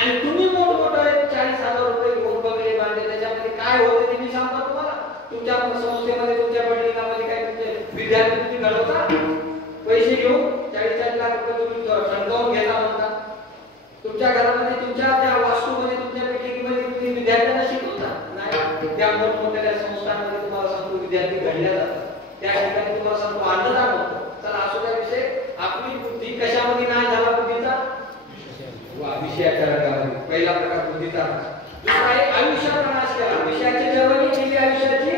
आणि तुम्ही मोठमोठे 40,000 रुपये घेऊन बघले बांधले, त्याच्यामध्ये काय होतं ते मी सांगतो तुम्हाला. तुमच्या संस्थेमध्ये, तुमच्या बिल्डिंगामध्ये काय तुमचे विद्यार्थी तुम्ही घडवता, पैसे घेऊन 40-40 लाख रुपये तुम्ही ठणकावून घेता म्हणता. तुमच्या घरामध्ये, तुमच्या त्या वास्तूमध्ये, तुमच्या बिल्डिंगमध्ये तुम्ही विद्यार्थ्यांना शिकवता नाही. त्या मोठमोठ्या संस्थांमध्ये तुम्हाला सांगतो विद्यार्थी घडल्या जातात, त्या ठिकाणी तुम्हाला सांगतो अन्नदान होतं. चला असो त्या विषय. आपली बुद्धी कशामध्ये नाही झाला? बुद्धीचा विषयाच्या रंगामध्ये. पहिला प्रकार बुद्धीचा. दुसरा आहे आयुष्याचा नाश केला. विषयाची जवळी केली, आयुष्याची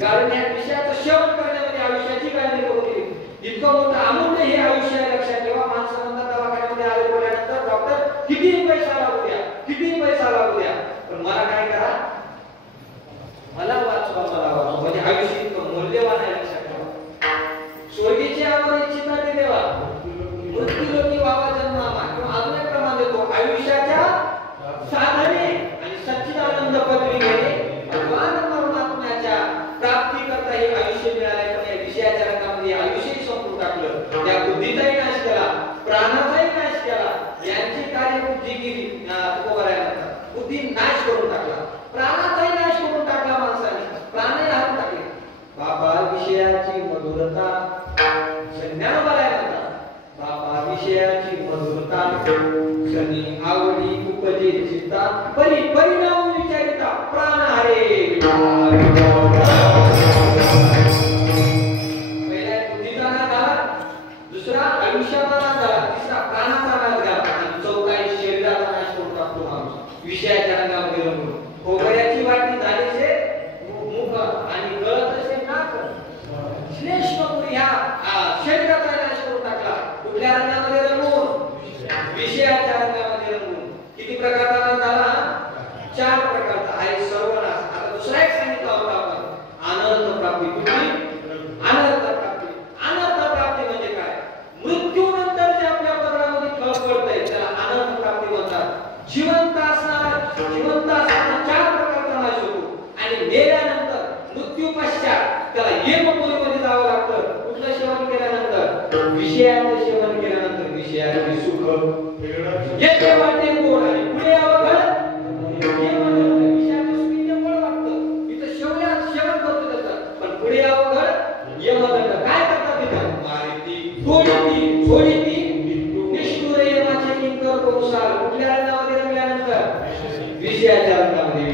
गाळणी, विषयाचं सेवन करण्यामध्ये आयुष्याची गाळणी करून दिली. इतकं मोठं अमूल्य हे आयुष्य आहे, लक्षात ठेवा. माणसं म्हणतात दवाखान्यामध्ये आले बोलल्यानंतर डॉक्टर कितीही पैसा लागू द्या, कितीही पैसा लागू द्या, पण मला काय करा, मला वाचवा, मला वाचवा. म्हणजे आयुष्य इतकं मौल्यवान आहे, लक्षात ठेवा. स्वर्गीची आम्हाला इच्छिता ते देवा, मृत्यूलोकी व्हावा जन्मामा, किंवा अजून एक प्रमाण देतो, आयुष्याच्या साधने आणि सच्चिदानंद पदवी घेणे, भगवान परमात्म्याच्या प्राप्ती करता हे आयुष्य मिळाले. पण या विषयाच्या रंगामध्ये आयुष्यही संपून टाकलं. त्या बुद्धीचाही नाश केला, प्राणाचाही नाश केला. यांची कार्य बुद्धी केली, बुद्धी नाश करून टाकला, प्राणाचाही नाश करून टाकला माणसाने, प्राणही हारून टाकले. बाबा विषयाची मधुरता, ज्ञानोबाला म्हणतात, बाबा विषयाची मधुरता, क्षणी आवडी उपजे चित्ता, परिणाम विचारिता, प्राण हरे. पहिला बुद्धीचा नाश झाला, दुसरा आयुष्याचा नाश झाला, तिसरा प्राणाचा नाश झाला, आणि चौथा शरीराचा नाश करून टाकतो माणूस विषयाच्या रंगामध्ये रंगून. खोबऱ्याची वाटी झालीचे मुख आणि गळत असे नाक, श्लेष्मपुरी ह्या शरीराचा नाश करून टाकला. कुठल्या रंगामध्ये रंगून? विषयाचे सेवन केल्यानंतर विषयाचे सुख येते वाटे गोड आणि पुढे अवघड विषयाचे सुख इथे गोड वाटतं इथं सेवन करतो त्याचं पण पुढे अवघड यमदंड काय करतात तिथं मारिती सोडीती निष्ठुर यमाचे किंकर कोसाल कुठल्या रंगामध्ये रंगल्यानंतर विषयाच्या रंगामध्ये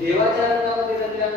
देवाच्या रंगामध्ये रंगल्या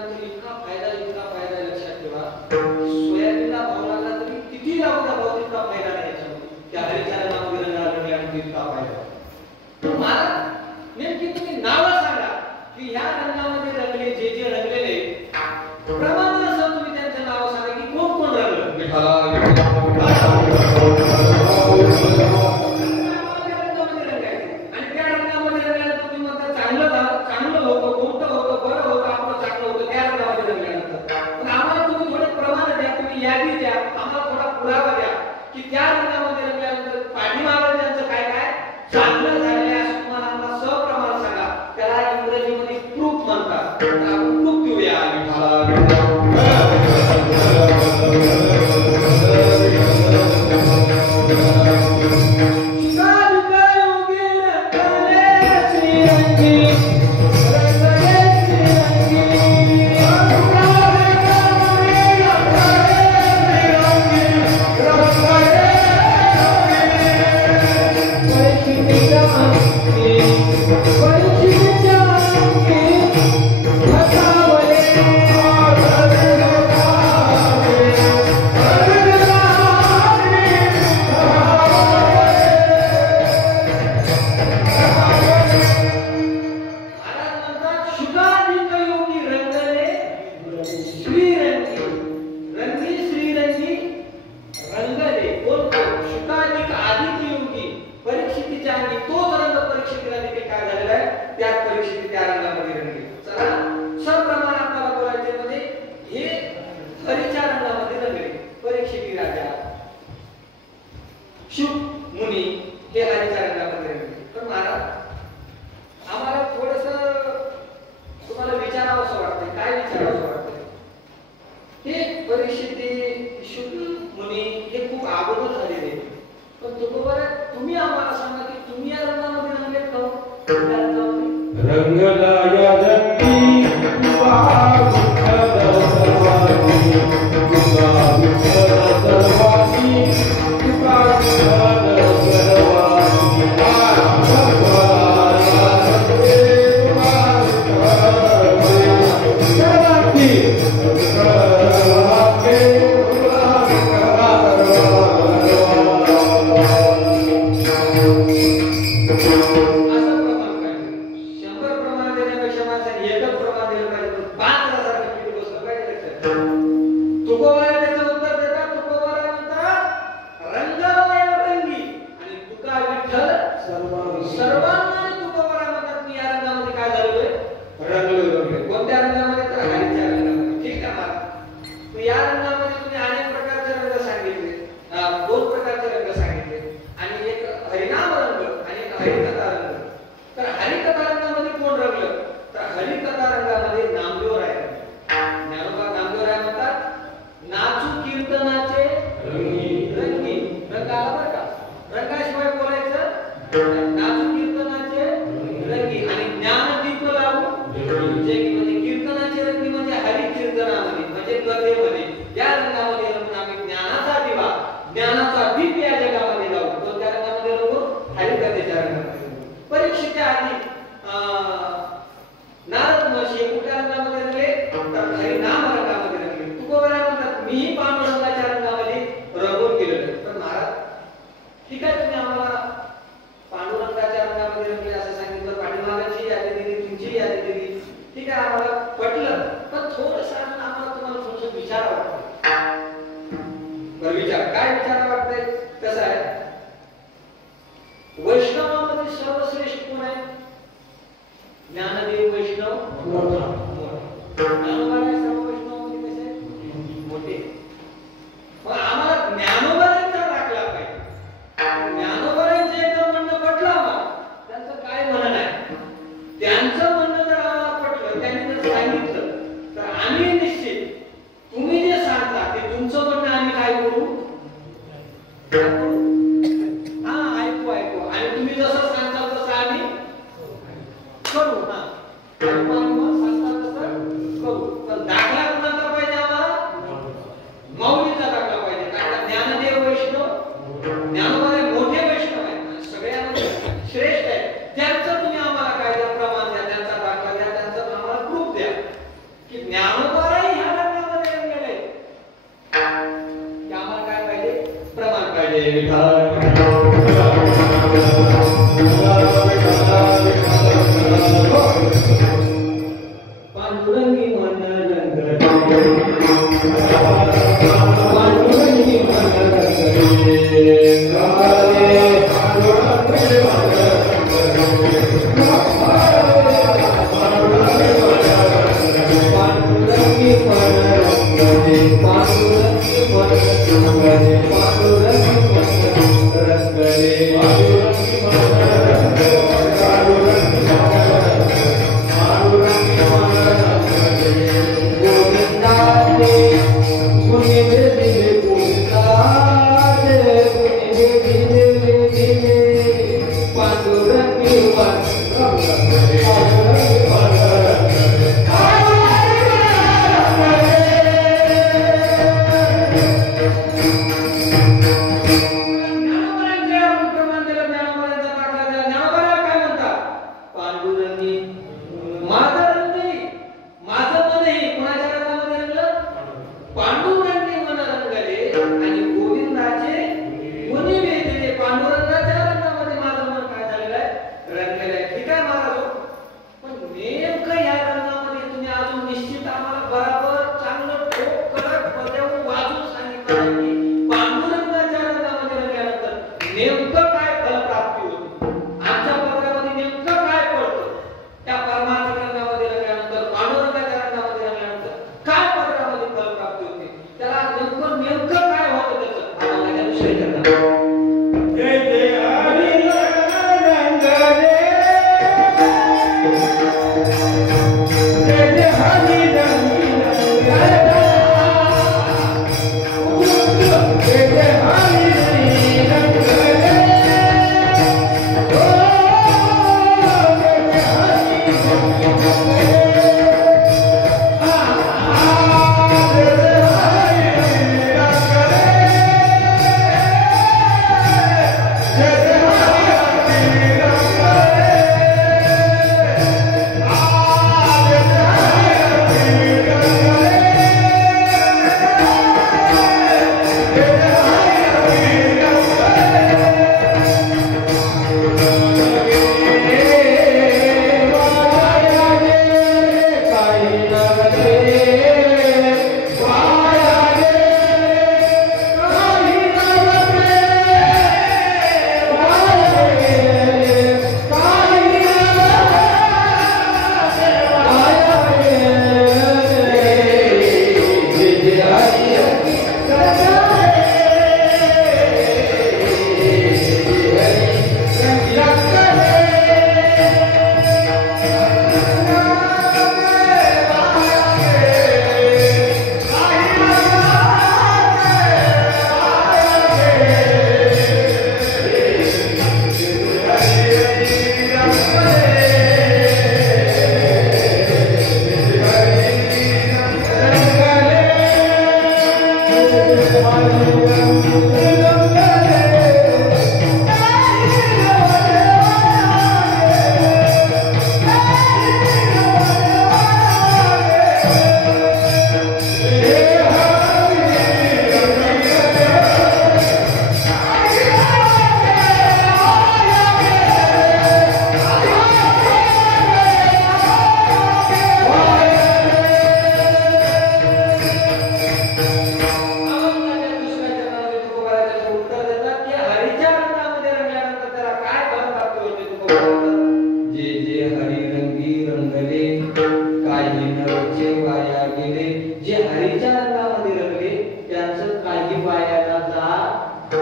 त्यांचे वाया गेले. जे हरीच्या रंगामध्ये रंगले त्यांचं काही वायाला जात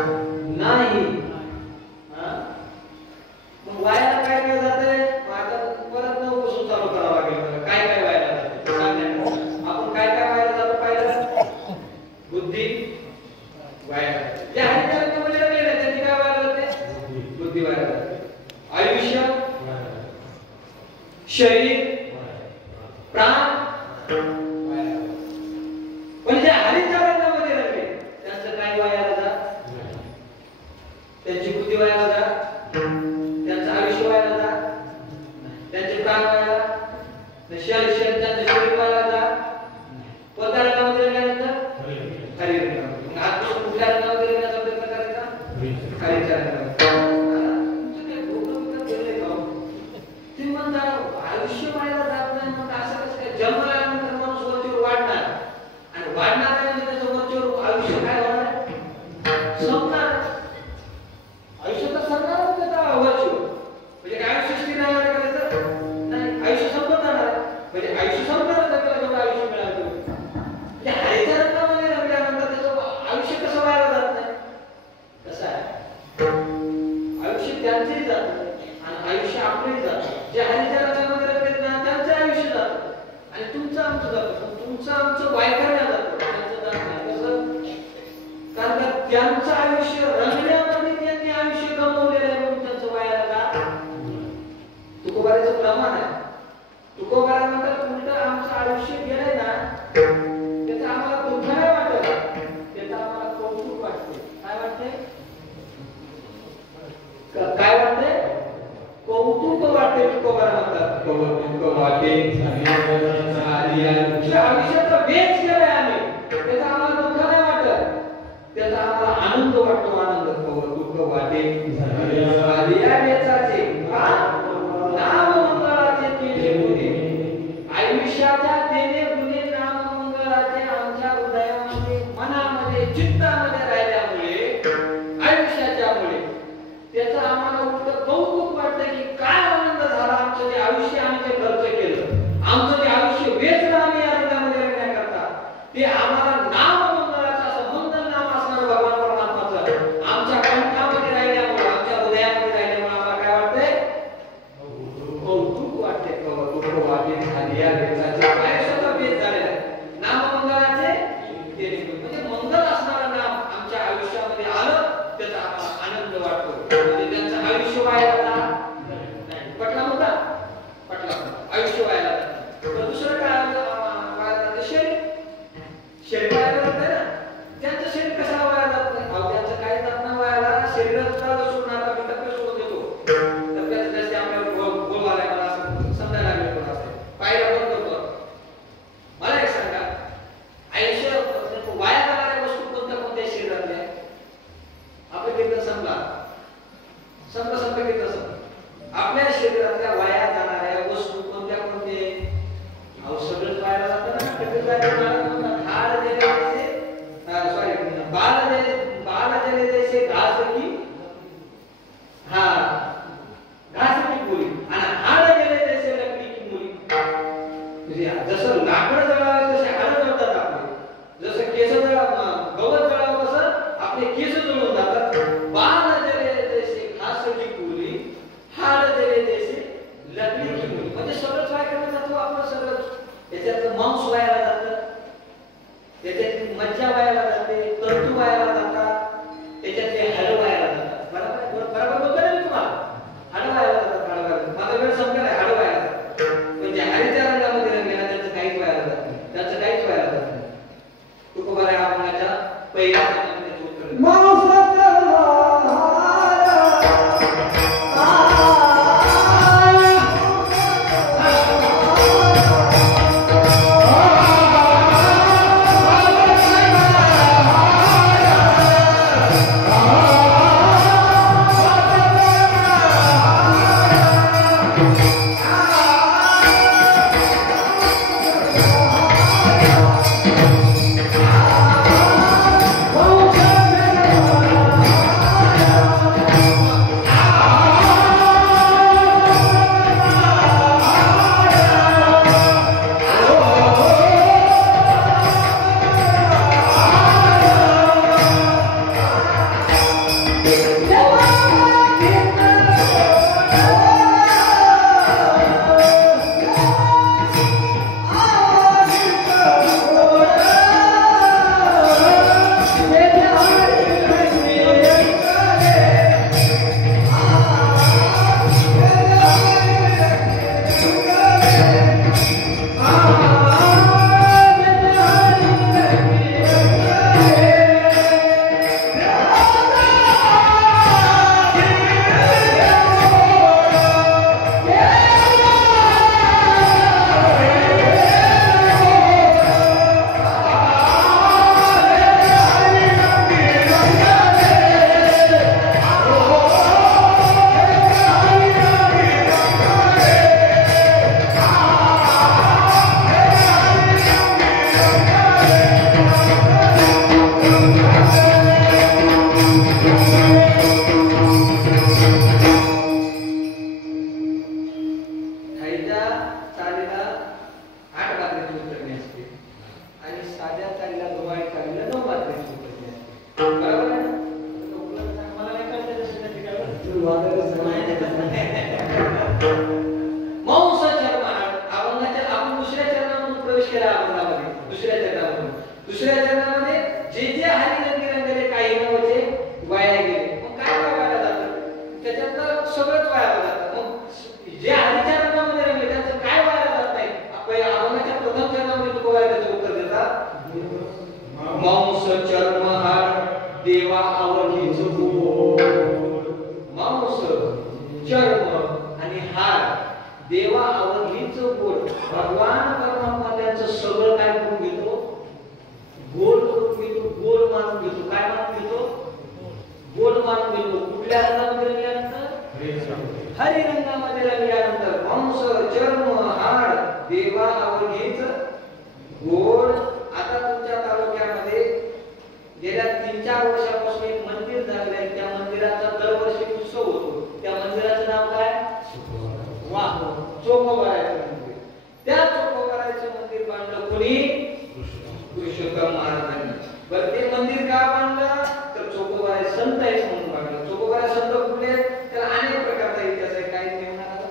नाही. मग वायाला काय काय जातंय? आता परत नवपासून चालू करावं लागेल. काय काय वायाला जातं आपण काय काय वायाला जातं पाहिलं. बुद्धी वायाला जाते. जे हरीच्या रंगामध्ये रंगले त्यांची काय वायाला जाते? बुद्धी वायाला जाते. आयुष्य, शरीर, प्राण पण जे हरीच्या रंगामध्ये रंगले त्यांचं काय वायाला जात? त्यांची बुद्धी वायाला जात, त्यांचं आयुष्य वायाला जात, त्यांचे प्राण वायाला, त्यांचं शरीर वायाला जात. कोणत्या रंगामध्ये रंगल्यानंतर? हरी रंगामध्ये. मग आजपासून कुठल्या रंगामध्ये रंगण्याचा प्रयत्न करायचा? हरीच्या रंगामध्ये. आयुष्य वायाला जात नाही मग असं कसं काय? जन्मल्यानंतर माणूस वरचेवर वाढणार आणि वाढणार आहे म्हणजे त्याचं वरचेवर आयुष्य काय होणार? संपणार. आयुष्य तर संपणार त्याचा वरचेवर म्हणजे आयुष्य स्थिर राहणार आहे का त्याचं? नाही, आयुष्य संपत जाणार म्हणजे आयुष्य संपणार त्याला जेवढं आयुष्य मिळालं म्हणजे हरीच्या रंगामध्ये रंगल्यानंतर त्याचं आयुष्य कसं वायाला जात नाही? कसं आहे? आयुष्य त्यांचेही जात आणि आयुष्य आपलेही जात. जे हरीच्या रंगामध्ये रंगलेत ना त्यांचं आयुष्य जातं आणि तुमचं आमचं जातं. पण तुमचं आमचं वायकरण्या जातं, त्यांचं जात नाही. कसं? कारण का त्यांचं आयुष्य रंगण्यामध्ये त्यांनी आयुष्य गमावलेलं आहे म्हणून त्यांचं वायाला जात. तुकोबाराचं प्रमाण आहे. तुकोबारा म्हणतात उलट आमचं आयुष्य गेलंय ना त्याचं आम्हाला दुःख नाही वाटत, त्याचं आम्हाला कौतुक वाटते. काय वाटते? काय वाटते? कौतुक वाटते. तुकोबारा म्हणतात कौतुक वाटे आयुष्याचा वेच केलाय आम्ही, त्याचा आम्हाला दुःख नाही वाटत, त्याचा आम्हाला आनंद वाटतो. आनंद कौतुक वाटे आलिया वेचाचे नाम मंगळाचे केले गुणे. आयुष्याच्या देणे गुणे नाम मंगळाचे आमच्या हृदयामध्ये मनामध्ये चित्तामध्ये राहिल्यामुळे आयुष्याच्या मुळे त्याचं आम्हाला उलट कौतुक वाटतं की काय आनंद झाला. आमचं जे आयुष्य आम्ही जे खर्च केलं, आमचं जे आयुष्य वेचलं आम्ही या रंगामध्ये रंगण्याकरता, ते आम्हाला नाम मंगळाचं असं मंगल नाम असणारं भगवान परमात्माचं आमच्या कंठामध्ये राहिल्यामुळे, आमच्या हृदयामध्ये राहिल्यामुळे आम्हाला काय वाटतंय? कौतुक वाटते. कौतुक वाटे झाली या वेचाचे आयुष्याचा वेच झालेला आहे. नाम मंगळाचे म्हणजे मंगल असणारं नाम आमच्या आयुष्यामध्ये आलं त्याचा आम्हाला आनंद वाटतो. म्हणजे त्यांचं आयुष्य वायाला जात नाही. पटला होता? पटला. आयुष्य वायाला जात. तर दुसरं काय वायाला जातं? शरीर. शरीर वायाला जात ना. त्यांचं शरीर कशाला वायाला जात नाही? अहो त्यांचं काही जात नाही वायाला. शरीराचा सोडून आता मी टप्पे सोडून देतो. टप्प्याचं जास्त आपल्याला गोल आलाय मला असं समजायला लागले. पण असं पाहिला बंद करतो. मला एक सांगा, आयुष्य वाया जाणाऱ्या वस्तू कोणत्या कोणत्या शरीरातल्या? आपण कीर्तन संपला कीर्तन संपला. आपल्या शरीरातल्या वाया जाणाऱ्या वस्तू कोणत्या कोणत्या? अहो सगळंच वायाला जातं ना. हाड जले जैसे बाल जले जैसे घास की घास की बोली आणि हाड जले जैसे लकडी की बोली. म्हणजे जसं लाकडं जळावं तसे हाड जळतात आपले. जसं केस जळावं, गवत जळावं कसं आपले केस जळून जातात. बाल जले जैसे घास की बोली, हाड जले जैसे लकडी की बोली. म्हणजे सगळंच वाया करत जातो आपलं. सगळं त्याच्यातलं मांस वायाला जातं, त्याच्यातली मज्जा वायाला जाते, तंतू वायाला जातात, त्याच्यातले हाड वायाला जातात. बरोबर बोलतो ना मी तुम्हाला? हाड वायाला जातात. माझा वेळ संपलेला आहे. हाड वायाला जातात. म्हणजे हरीच्या रंगामध्ये रंगलेला त्यांचं काहीच वायाला जात केला अभंगामध्ये दुसऱ्या चरणामध्ये जे जे हरिरंगी रंगले काही नव्हते वाया गेले. मग काय वाया जातं? त्याच्यातलं सगळंच वाया जातं. मग जे हरीच्या रंगामध्ये रंगले त्यांचं काय वाया जात नाही. आपण अभंगाच्या प्रथम चरणामध्ये तुकोबाराय त्याचं उत्तर देतात, मांस चर्म हाड देवा आवडीच गोड. मांस चर्म आणि हाड देवा आवडीच गोड. भगवान परमात्मा त्यांचं सगळं काय करून घेतो? गोड करून घेतो, गोड मानून घेतो. काय मानून घेतो? गोड मानून घेतो. कुठल्या रंगामध्ये रंगल्यानंतर? हरी रंगामध्ये रंगल्यानंतर मांस चर्म हाड देवा आवडीच गोड. आता तुमच्या तालुक्यामध्ये गेल्या 3-4 वर्षापासून एक मंदिर झालेलं आहे. त्या मंदिराचा दरवर्षी उत्सव होतो. त्या मंदिराचं नाव काय? वाह, चोखोबारायचं मंदिर. त्या चोखोबारायचं मंदिर बांधलं कोणी? पुरुषोत्तम महाराजांनी. बरं, ते मंदिर का बांधलं? तर चोखोबाराय संत आहेत म्हणून बांधलं. चोखोबाराय संत कुठले? त्याला अनेक प्रकारचा इतिहास आहे. काही मेवणाराला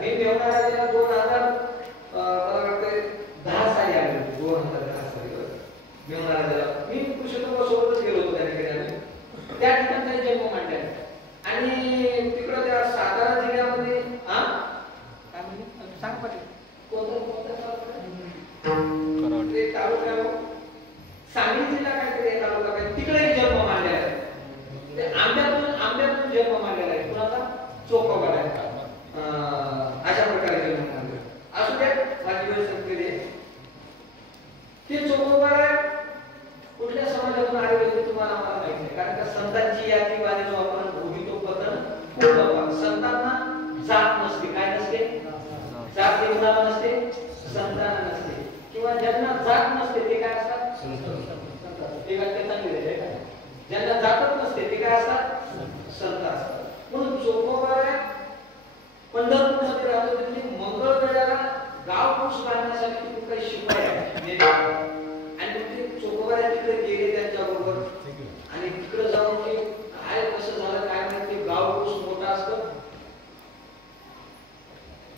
मी मेवणाराला 2010 साली आले. 2010 साली मेवणाराला मी पुरुषोत्तम सोबतच गेलो होतो. त्या ठिकाणी आम्ही त्या ठिकाणी जन्म मांडला आणि तिकडं त्या सातारा जिल्ह्यामध्ये काय म्हणजे सांग पाटील कोणता ते तालुका सांगली जिल्हा काहीतरी तालुका काय तिकडे एक जन्म मांडलेला आहे. ते आंब्यातून जन्म मांडलेला आहे. कुणाचा? चोखोबाराय. अशा प्रकारे जन्म मांडला. असू द्या, माझी वेळ संपलेली आहे. ते चोखोबाराय कुठल्या समाजातून आले होते तुम्हाला मला माहिती नाही. कारण का संतांची यादी वाणी जो आपण भूमितो पतन खूप संतांना जात नसते. काय नसते? जात देवनाला नसते, संतांना नसते. किंवा ज्यांना जात नसते ते काय असतात? ते काय ते चांगले आहे का? ज्यांना जातच नसते ते काय असतात? संत असतात. म्हणून चोखोबाराय पंढरपूरमध्ये राहतो. तिथे मंगळवेढ्याला गाव पुरुष बांधण्यासाठी खूप काही शिपाई आहेत आणि ते चोखोबाराय तिकडे गेले त्यांच्याबरोबर आणि तिकडे जाऊन ते काय कसं झालं काय माहिती. गाव पुरुष मोठा असतं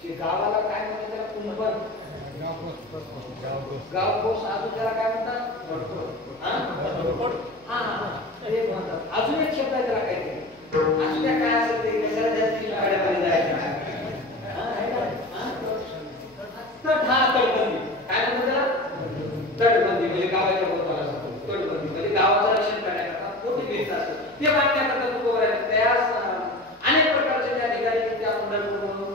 ते गावाला काय म्हणतात? त्याला कुंभण गाव पुरुष. अजून त्याला काय म्हणतात? ते म्हणतात. अजून एक शब्द आहे त्याला काहीतरी. असं त्या काय असेल ते कशाला जास्ती गाड्यामध्ये जायचं तटबंदी. काय म्हणतात त्याला? तटबंदी म्हणजे गावाच्या बोलताना असतो. तटबंदी म्हणजे गावाचं रक्षण करण्याकरता मोठी भिंत असते. ते बांधण्याकरता तुकोबाराय त्यास अनेक प्रकारचे त्या ठिकाणी त्या पंढरपूरमधून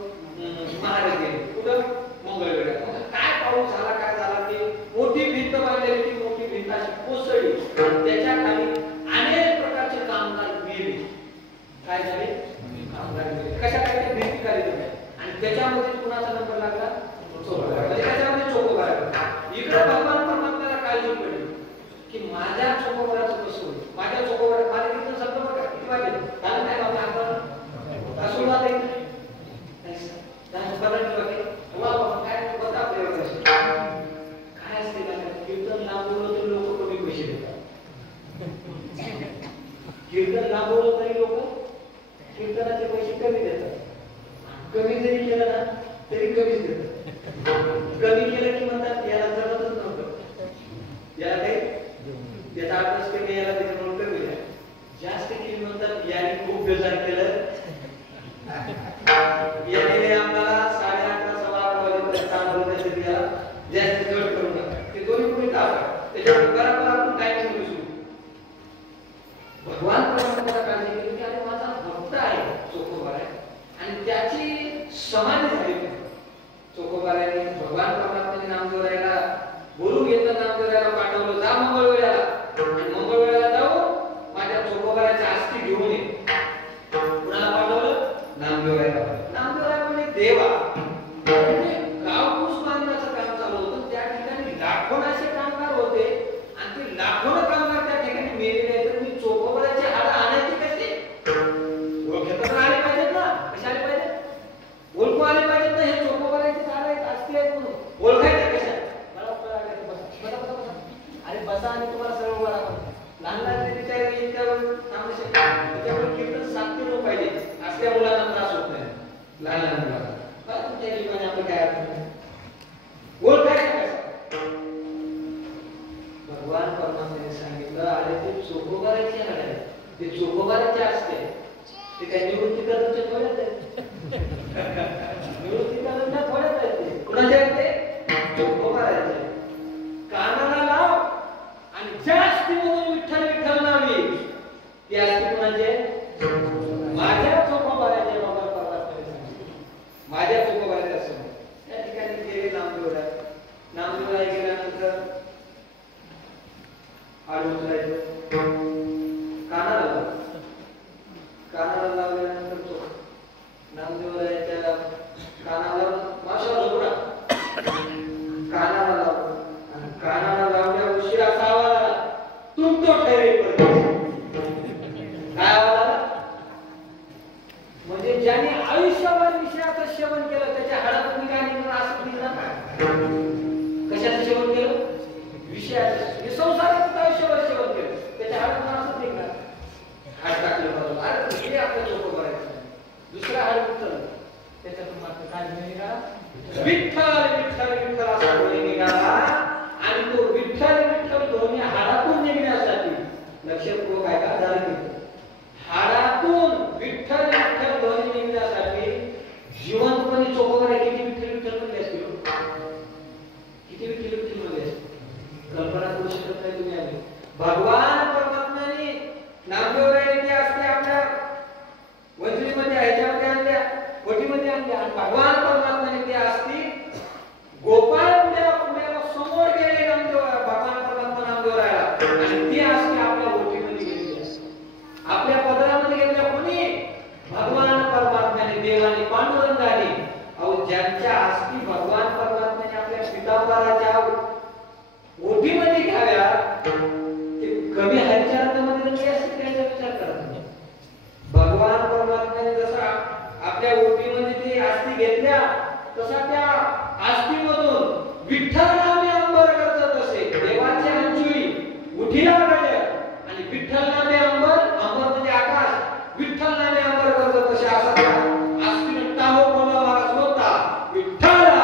महाराज गेले. कुठं? मंगळवेढ्यात. काय पाऊस झाला काय झाला ते मोठी भिंत बांधलेली. ती मोठी भिंत अशी कोसळली. त्याच्या खाली अनेक प्रकारचे कामगार गेले. काय झाले? कामगार गेले. कशासाठी? भिंती खाली गेले. आणि त्याच्यामध्ये कुणाचा नंबर लागला? म्हणजे त्याच्यामध्ये चोखोबाराय. इकडे भगवान परमात्म्याला काळजी पडली की माझ्या चोखोबाराचं कसं होईल. माझ्या चोखोबाराय माझ्या किती शब्द बघा किती वाजले झालं काय बाबा आपण असं वाद आहे काय बघा आपल्याला काय असते का? कीर्तन लांबवलं तरी लोक कमी पैसे देतात. कीर्तन लांबवलं तरी लोक कीर्तनाचे पैसे कमी देतात. कमी जरी केलं ना तरी कमीच देतात. कमी केलं की म्हणतात याला जमतच नव्हतं, याला काही त्याचा अभ्यास कमी, याला त्याच्यामुळे कमी आहे. जास्त केली म्हणतात याने खूप बेजार केलं, याने आम्हाला 8:30 11:15 वाजेपर्यंत काम करण्यासाठी याला जास्त जड करू नका. ते दोन्ही कोणी टाका त्याच्यामुळे बरोबर आपण टाइम करू शकू. भगवान परमात्म्याला काळजी केली की अरे माझा भक्त आहे चोखोबाराय आणि त्याची समाधी झाली. चोखोबारायने भगवान परमात्म्याचे नाम जोरायला बोलू घेतलं, नाम जोरायला पाठवलं, जा मंगळवेढ्याला. आणि मंगळवेढ्याला जाऊ माझ्या चोखोबारायची अस्थी घेऊन ये. कुणाला पाठवलं? नाम जोरायला. नाम जोराय म्हणजे देवा. म्हणजे गाव पुरुष बांधण्याचं काम चालू होतं. त्या ठिकाणी लाखोनाचे कामगार होते आणि ते लाखोन कामगार त्या ठिकाणी मेलेले आहेत. तर मी चोखोबारायची हाडं आणायची कशी? ओळखता आले पाहिजेत ना. कसे आले पाहिजेत? ओळखू आले पाहिजेत ना. हे चोखोबारायचे झाड आहेत, असते आहेत म्हणून ओळखायचं कशा? अरे बसा आणि तुम्हाला सर्व मला लहान लहान विचार इतक्यावर थांबू शकतात. त्याच्यामुळे कीर्तन 7 किलो पाहिजे. असल्या मुलांना त्रास होत नाही. लहान लहान मुलांना तुमच्या जीवनाने आपलं काय अर्थ नाही. ते चोखोबाराचे असते ते काय निवृत्ती करूनच्या थोड्याच आहेत. निवृत्ती करूनच्या थोड्याच आहेत ते. कुणाचे आहेत ते? चोखोबाराचे. कानाला लाव आणि जास्ती म्हणून विठ्ठल विठ्ठल नावी ती असते कुणाचे? माझ्या चोखोबाराचे बाबा परमात्म्याने सांगितले. माझ्या चोखोबाराचे असं त्या ठिकाणी गेले नामदेवला. नामदेवला गेल्यानंतर आडवं उचलायचं, कानाला लावल्यानंतर तो नामदेवरायाच्या कानाला माशाला झोपडा कानाला लावला आणि कानाला लावल्या उशिरा असा आवाज आला, तुमतो ठरे पडतो. काय आवाज आला? म्हणजे ज्याने आयुष्यभर विषयाचं सेवन केलं त्याच्या हाडातून काय निघणार असं निघणार काय? कशाचं सेवन केलं? विषयाचं. संसाराचं आयुष्यभर सेवन केलं त्याच्या हाडातून असं निघणार. हाड टाकलं बाजूला, अरे हे आपलं चोखं करायचं. दुसरा हाड उचल त्याच्यातून मात्र काय निघाला? विठ्ठल विठ्ठल विठ्ठल असा ध्वनी निघाला. आणि तो विठ्ठल विठ्ठल ध्वनी हाडातून निघण्यासाठी लक्षपूर्वक काय का झालं? हाडातून विठ्ठल विठ्ठल ध्वनी निघण्यासाठी जिवंतपणे चोखं करायला किती विठ्ठल विठ्ठल म्हणले असतील? किती विठ्ठल विठ्ठल म्हणले असतील? कल्पना करू शकत नाही तुम्ही. आम्ही भगवान परमात्म्याने नामदेवरायाने ते असते आपल्या वंजलीमध्ये ह्याच्यामध्ये आणल्या, कोटीमध्ये आणल्या आणि भगवान परमात्म्याने ते असते गोपाळ पुण्याला समोर गेले भगवान परमात्मा नामदेवरायाला आणि ते असते आपल्या ओटीमध्ये गेलेली असते. आपल्या पदरामध्ये घेतल्या कोणी? भगवान परमात्म्याने, देवाने, पांडुरंगाने. अहो ज्यांच्या असती भगवान परमात्म्याने आपल्या पितांबराच्या ओटीमध्ये घ्याव्या ते कमी हरिचरणामध्ये नक्की असते त्याचा विचार करा. भगवान परमात्म्याने जसा आपल्या ओटीमध्ये ती अस्थी घेतल्या तसा त्या अस्थीमधून विठ्ठल नामे अंबर करत असे. देवाचे अंचुळी उठीला गजर आणि विठ्ठल नामे अंबर, अंबर म्हणजे आकाश, विठ्ठल नामे अंबर करत असे. असा अस्थीने टाहो बोलला महाराज होता विठ्ठला.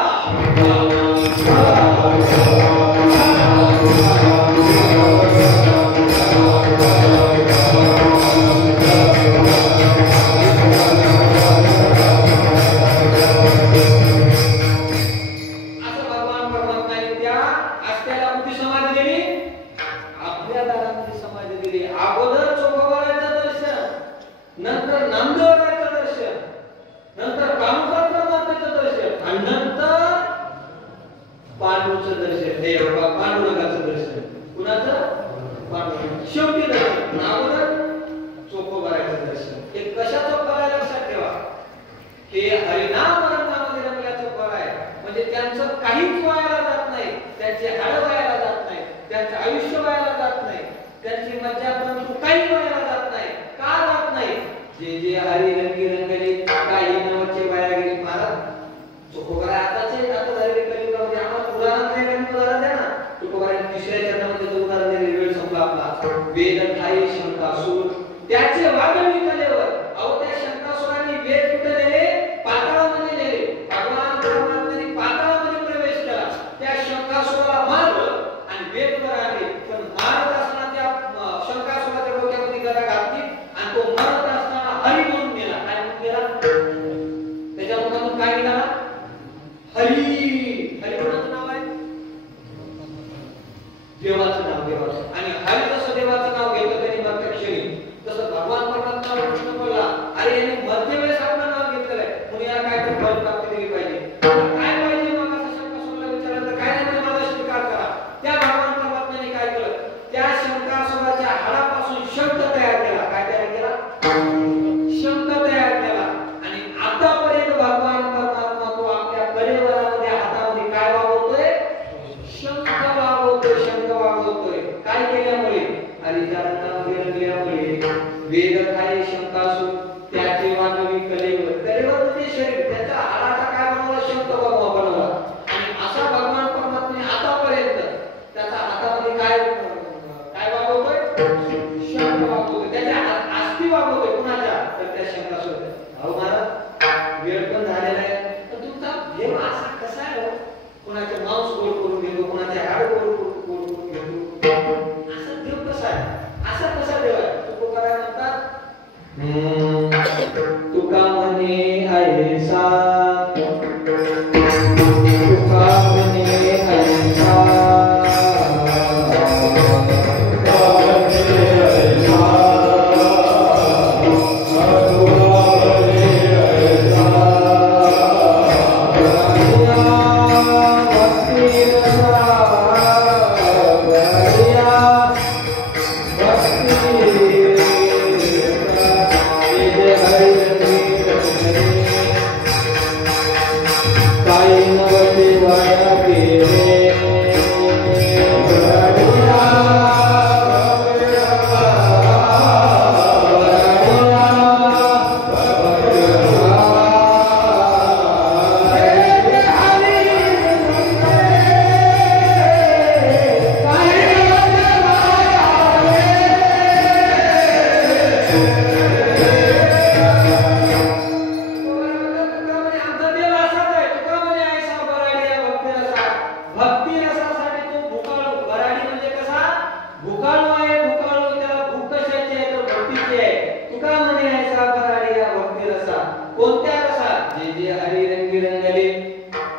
काय केल्यामुळे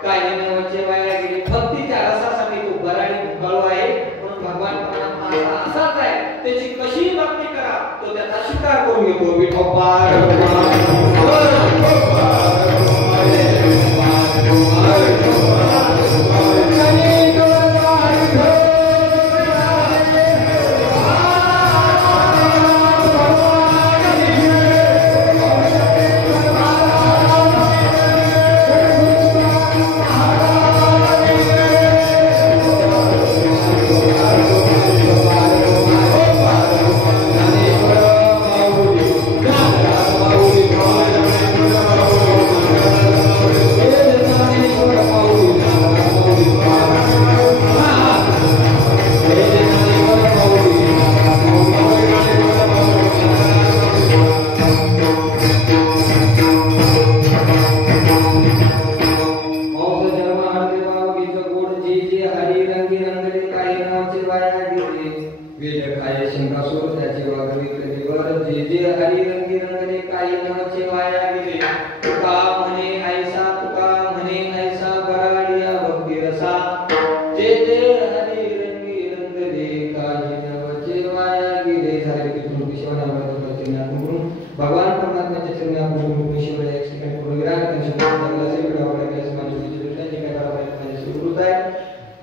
काही नवचे वाया गेले. भक्तीच्या रसासाठी तो बराडी भुकाळू आहे. म्हणून भगवान परमात्मा असाच आहे. त्याची कशी भक्ती करा तो त्याचा स्वीकार करून घेतो.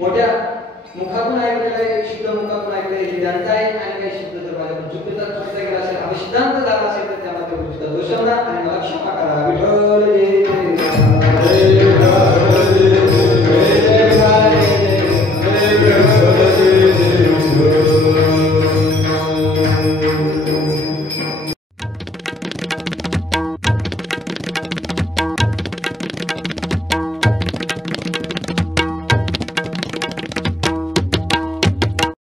मोठ्या मुखातून ऐकलेला एक शुद्ध मुखातून ऐकलेला हे ज्ञानता आहे आणि काही शब्द जर माझ्याकडून चुकीचा गेला असेल, अविसिद्धांत झाला असेल तर त्यामध्ये दोषांना आणि मला क्षमा करा. विठ्ठल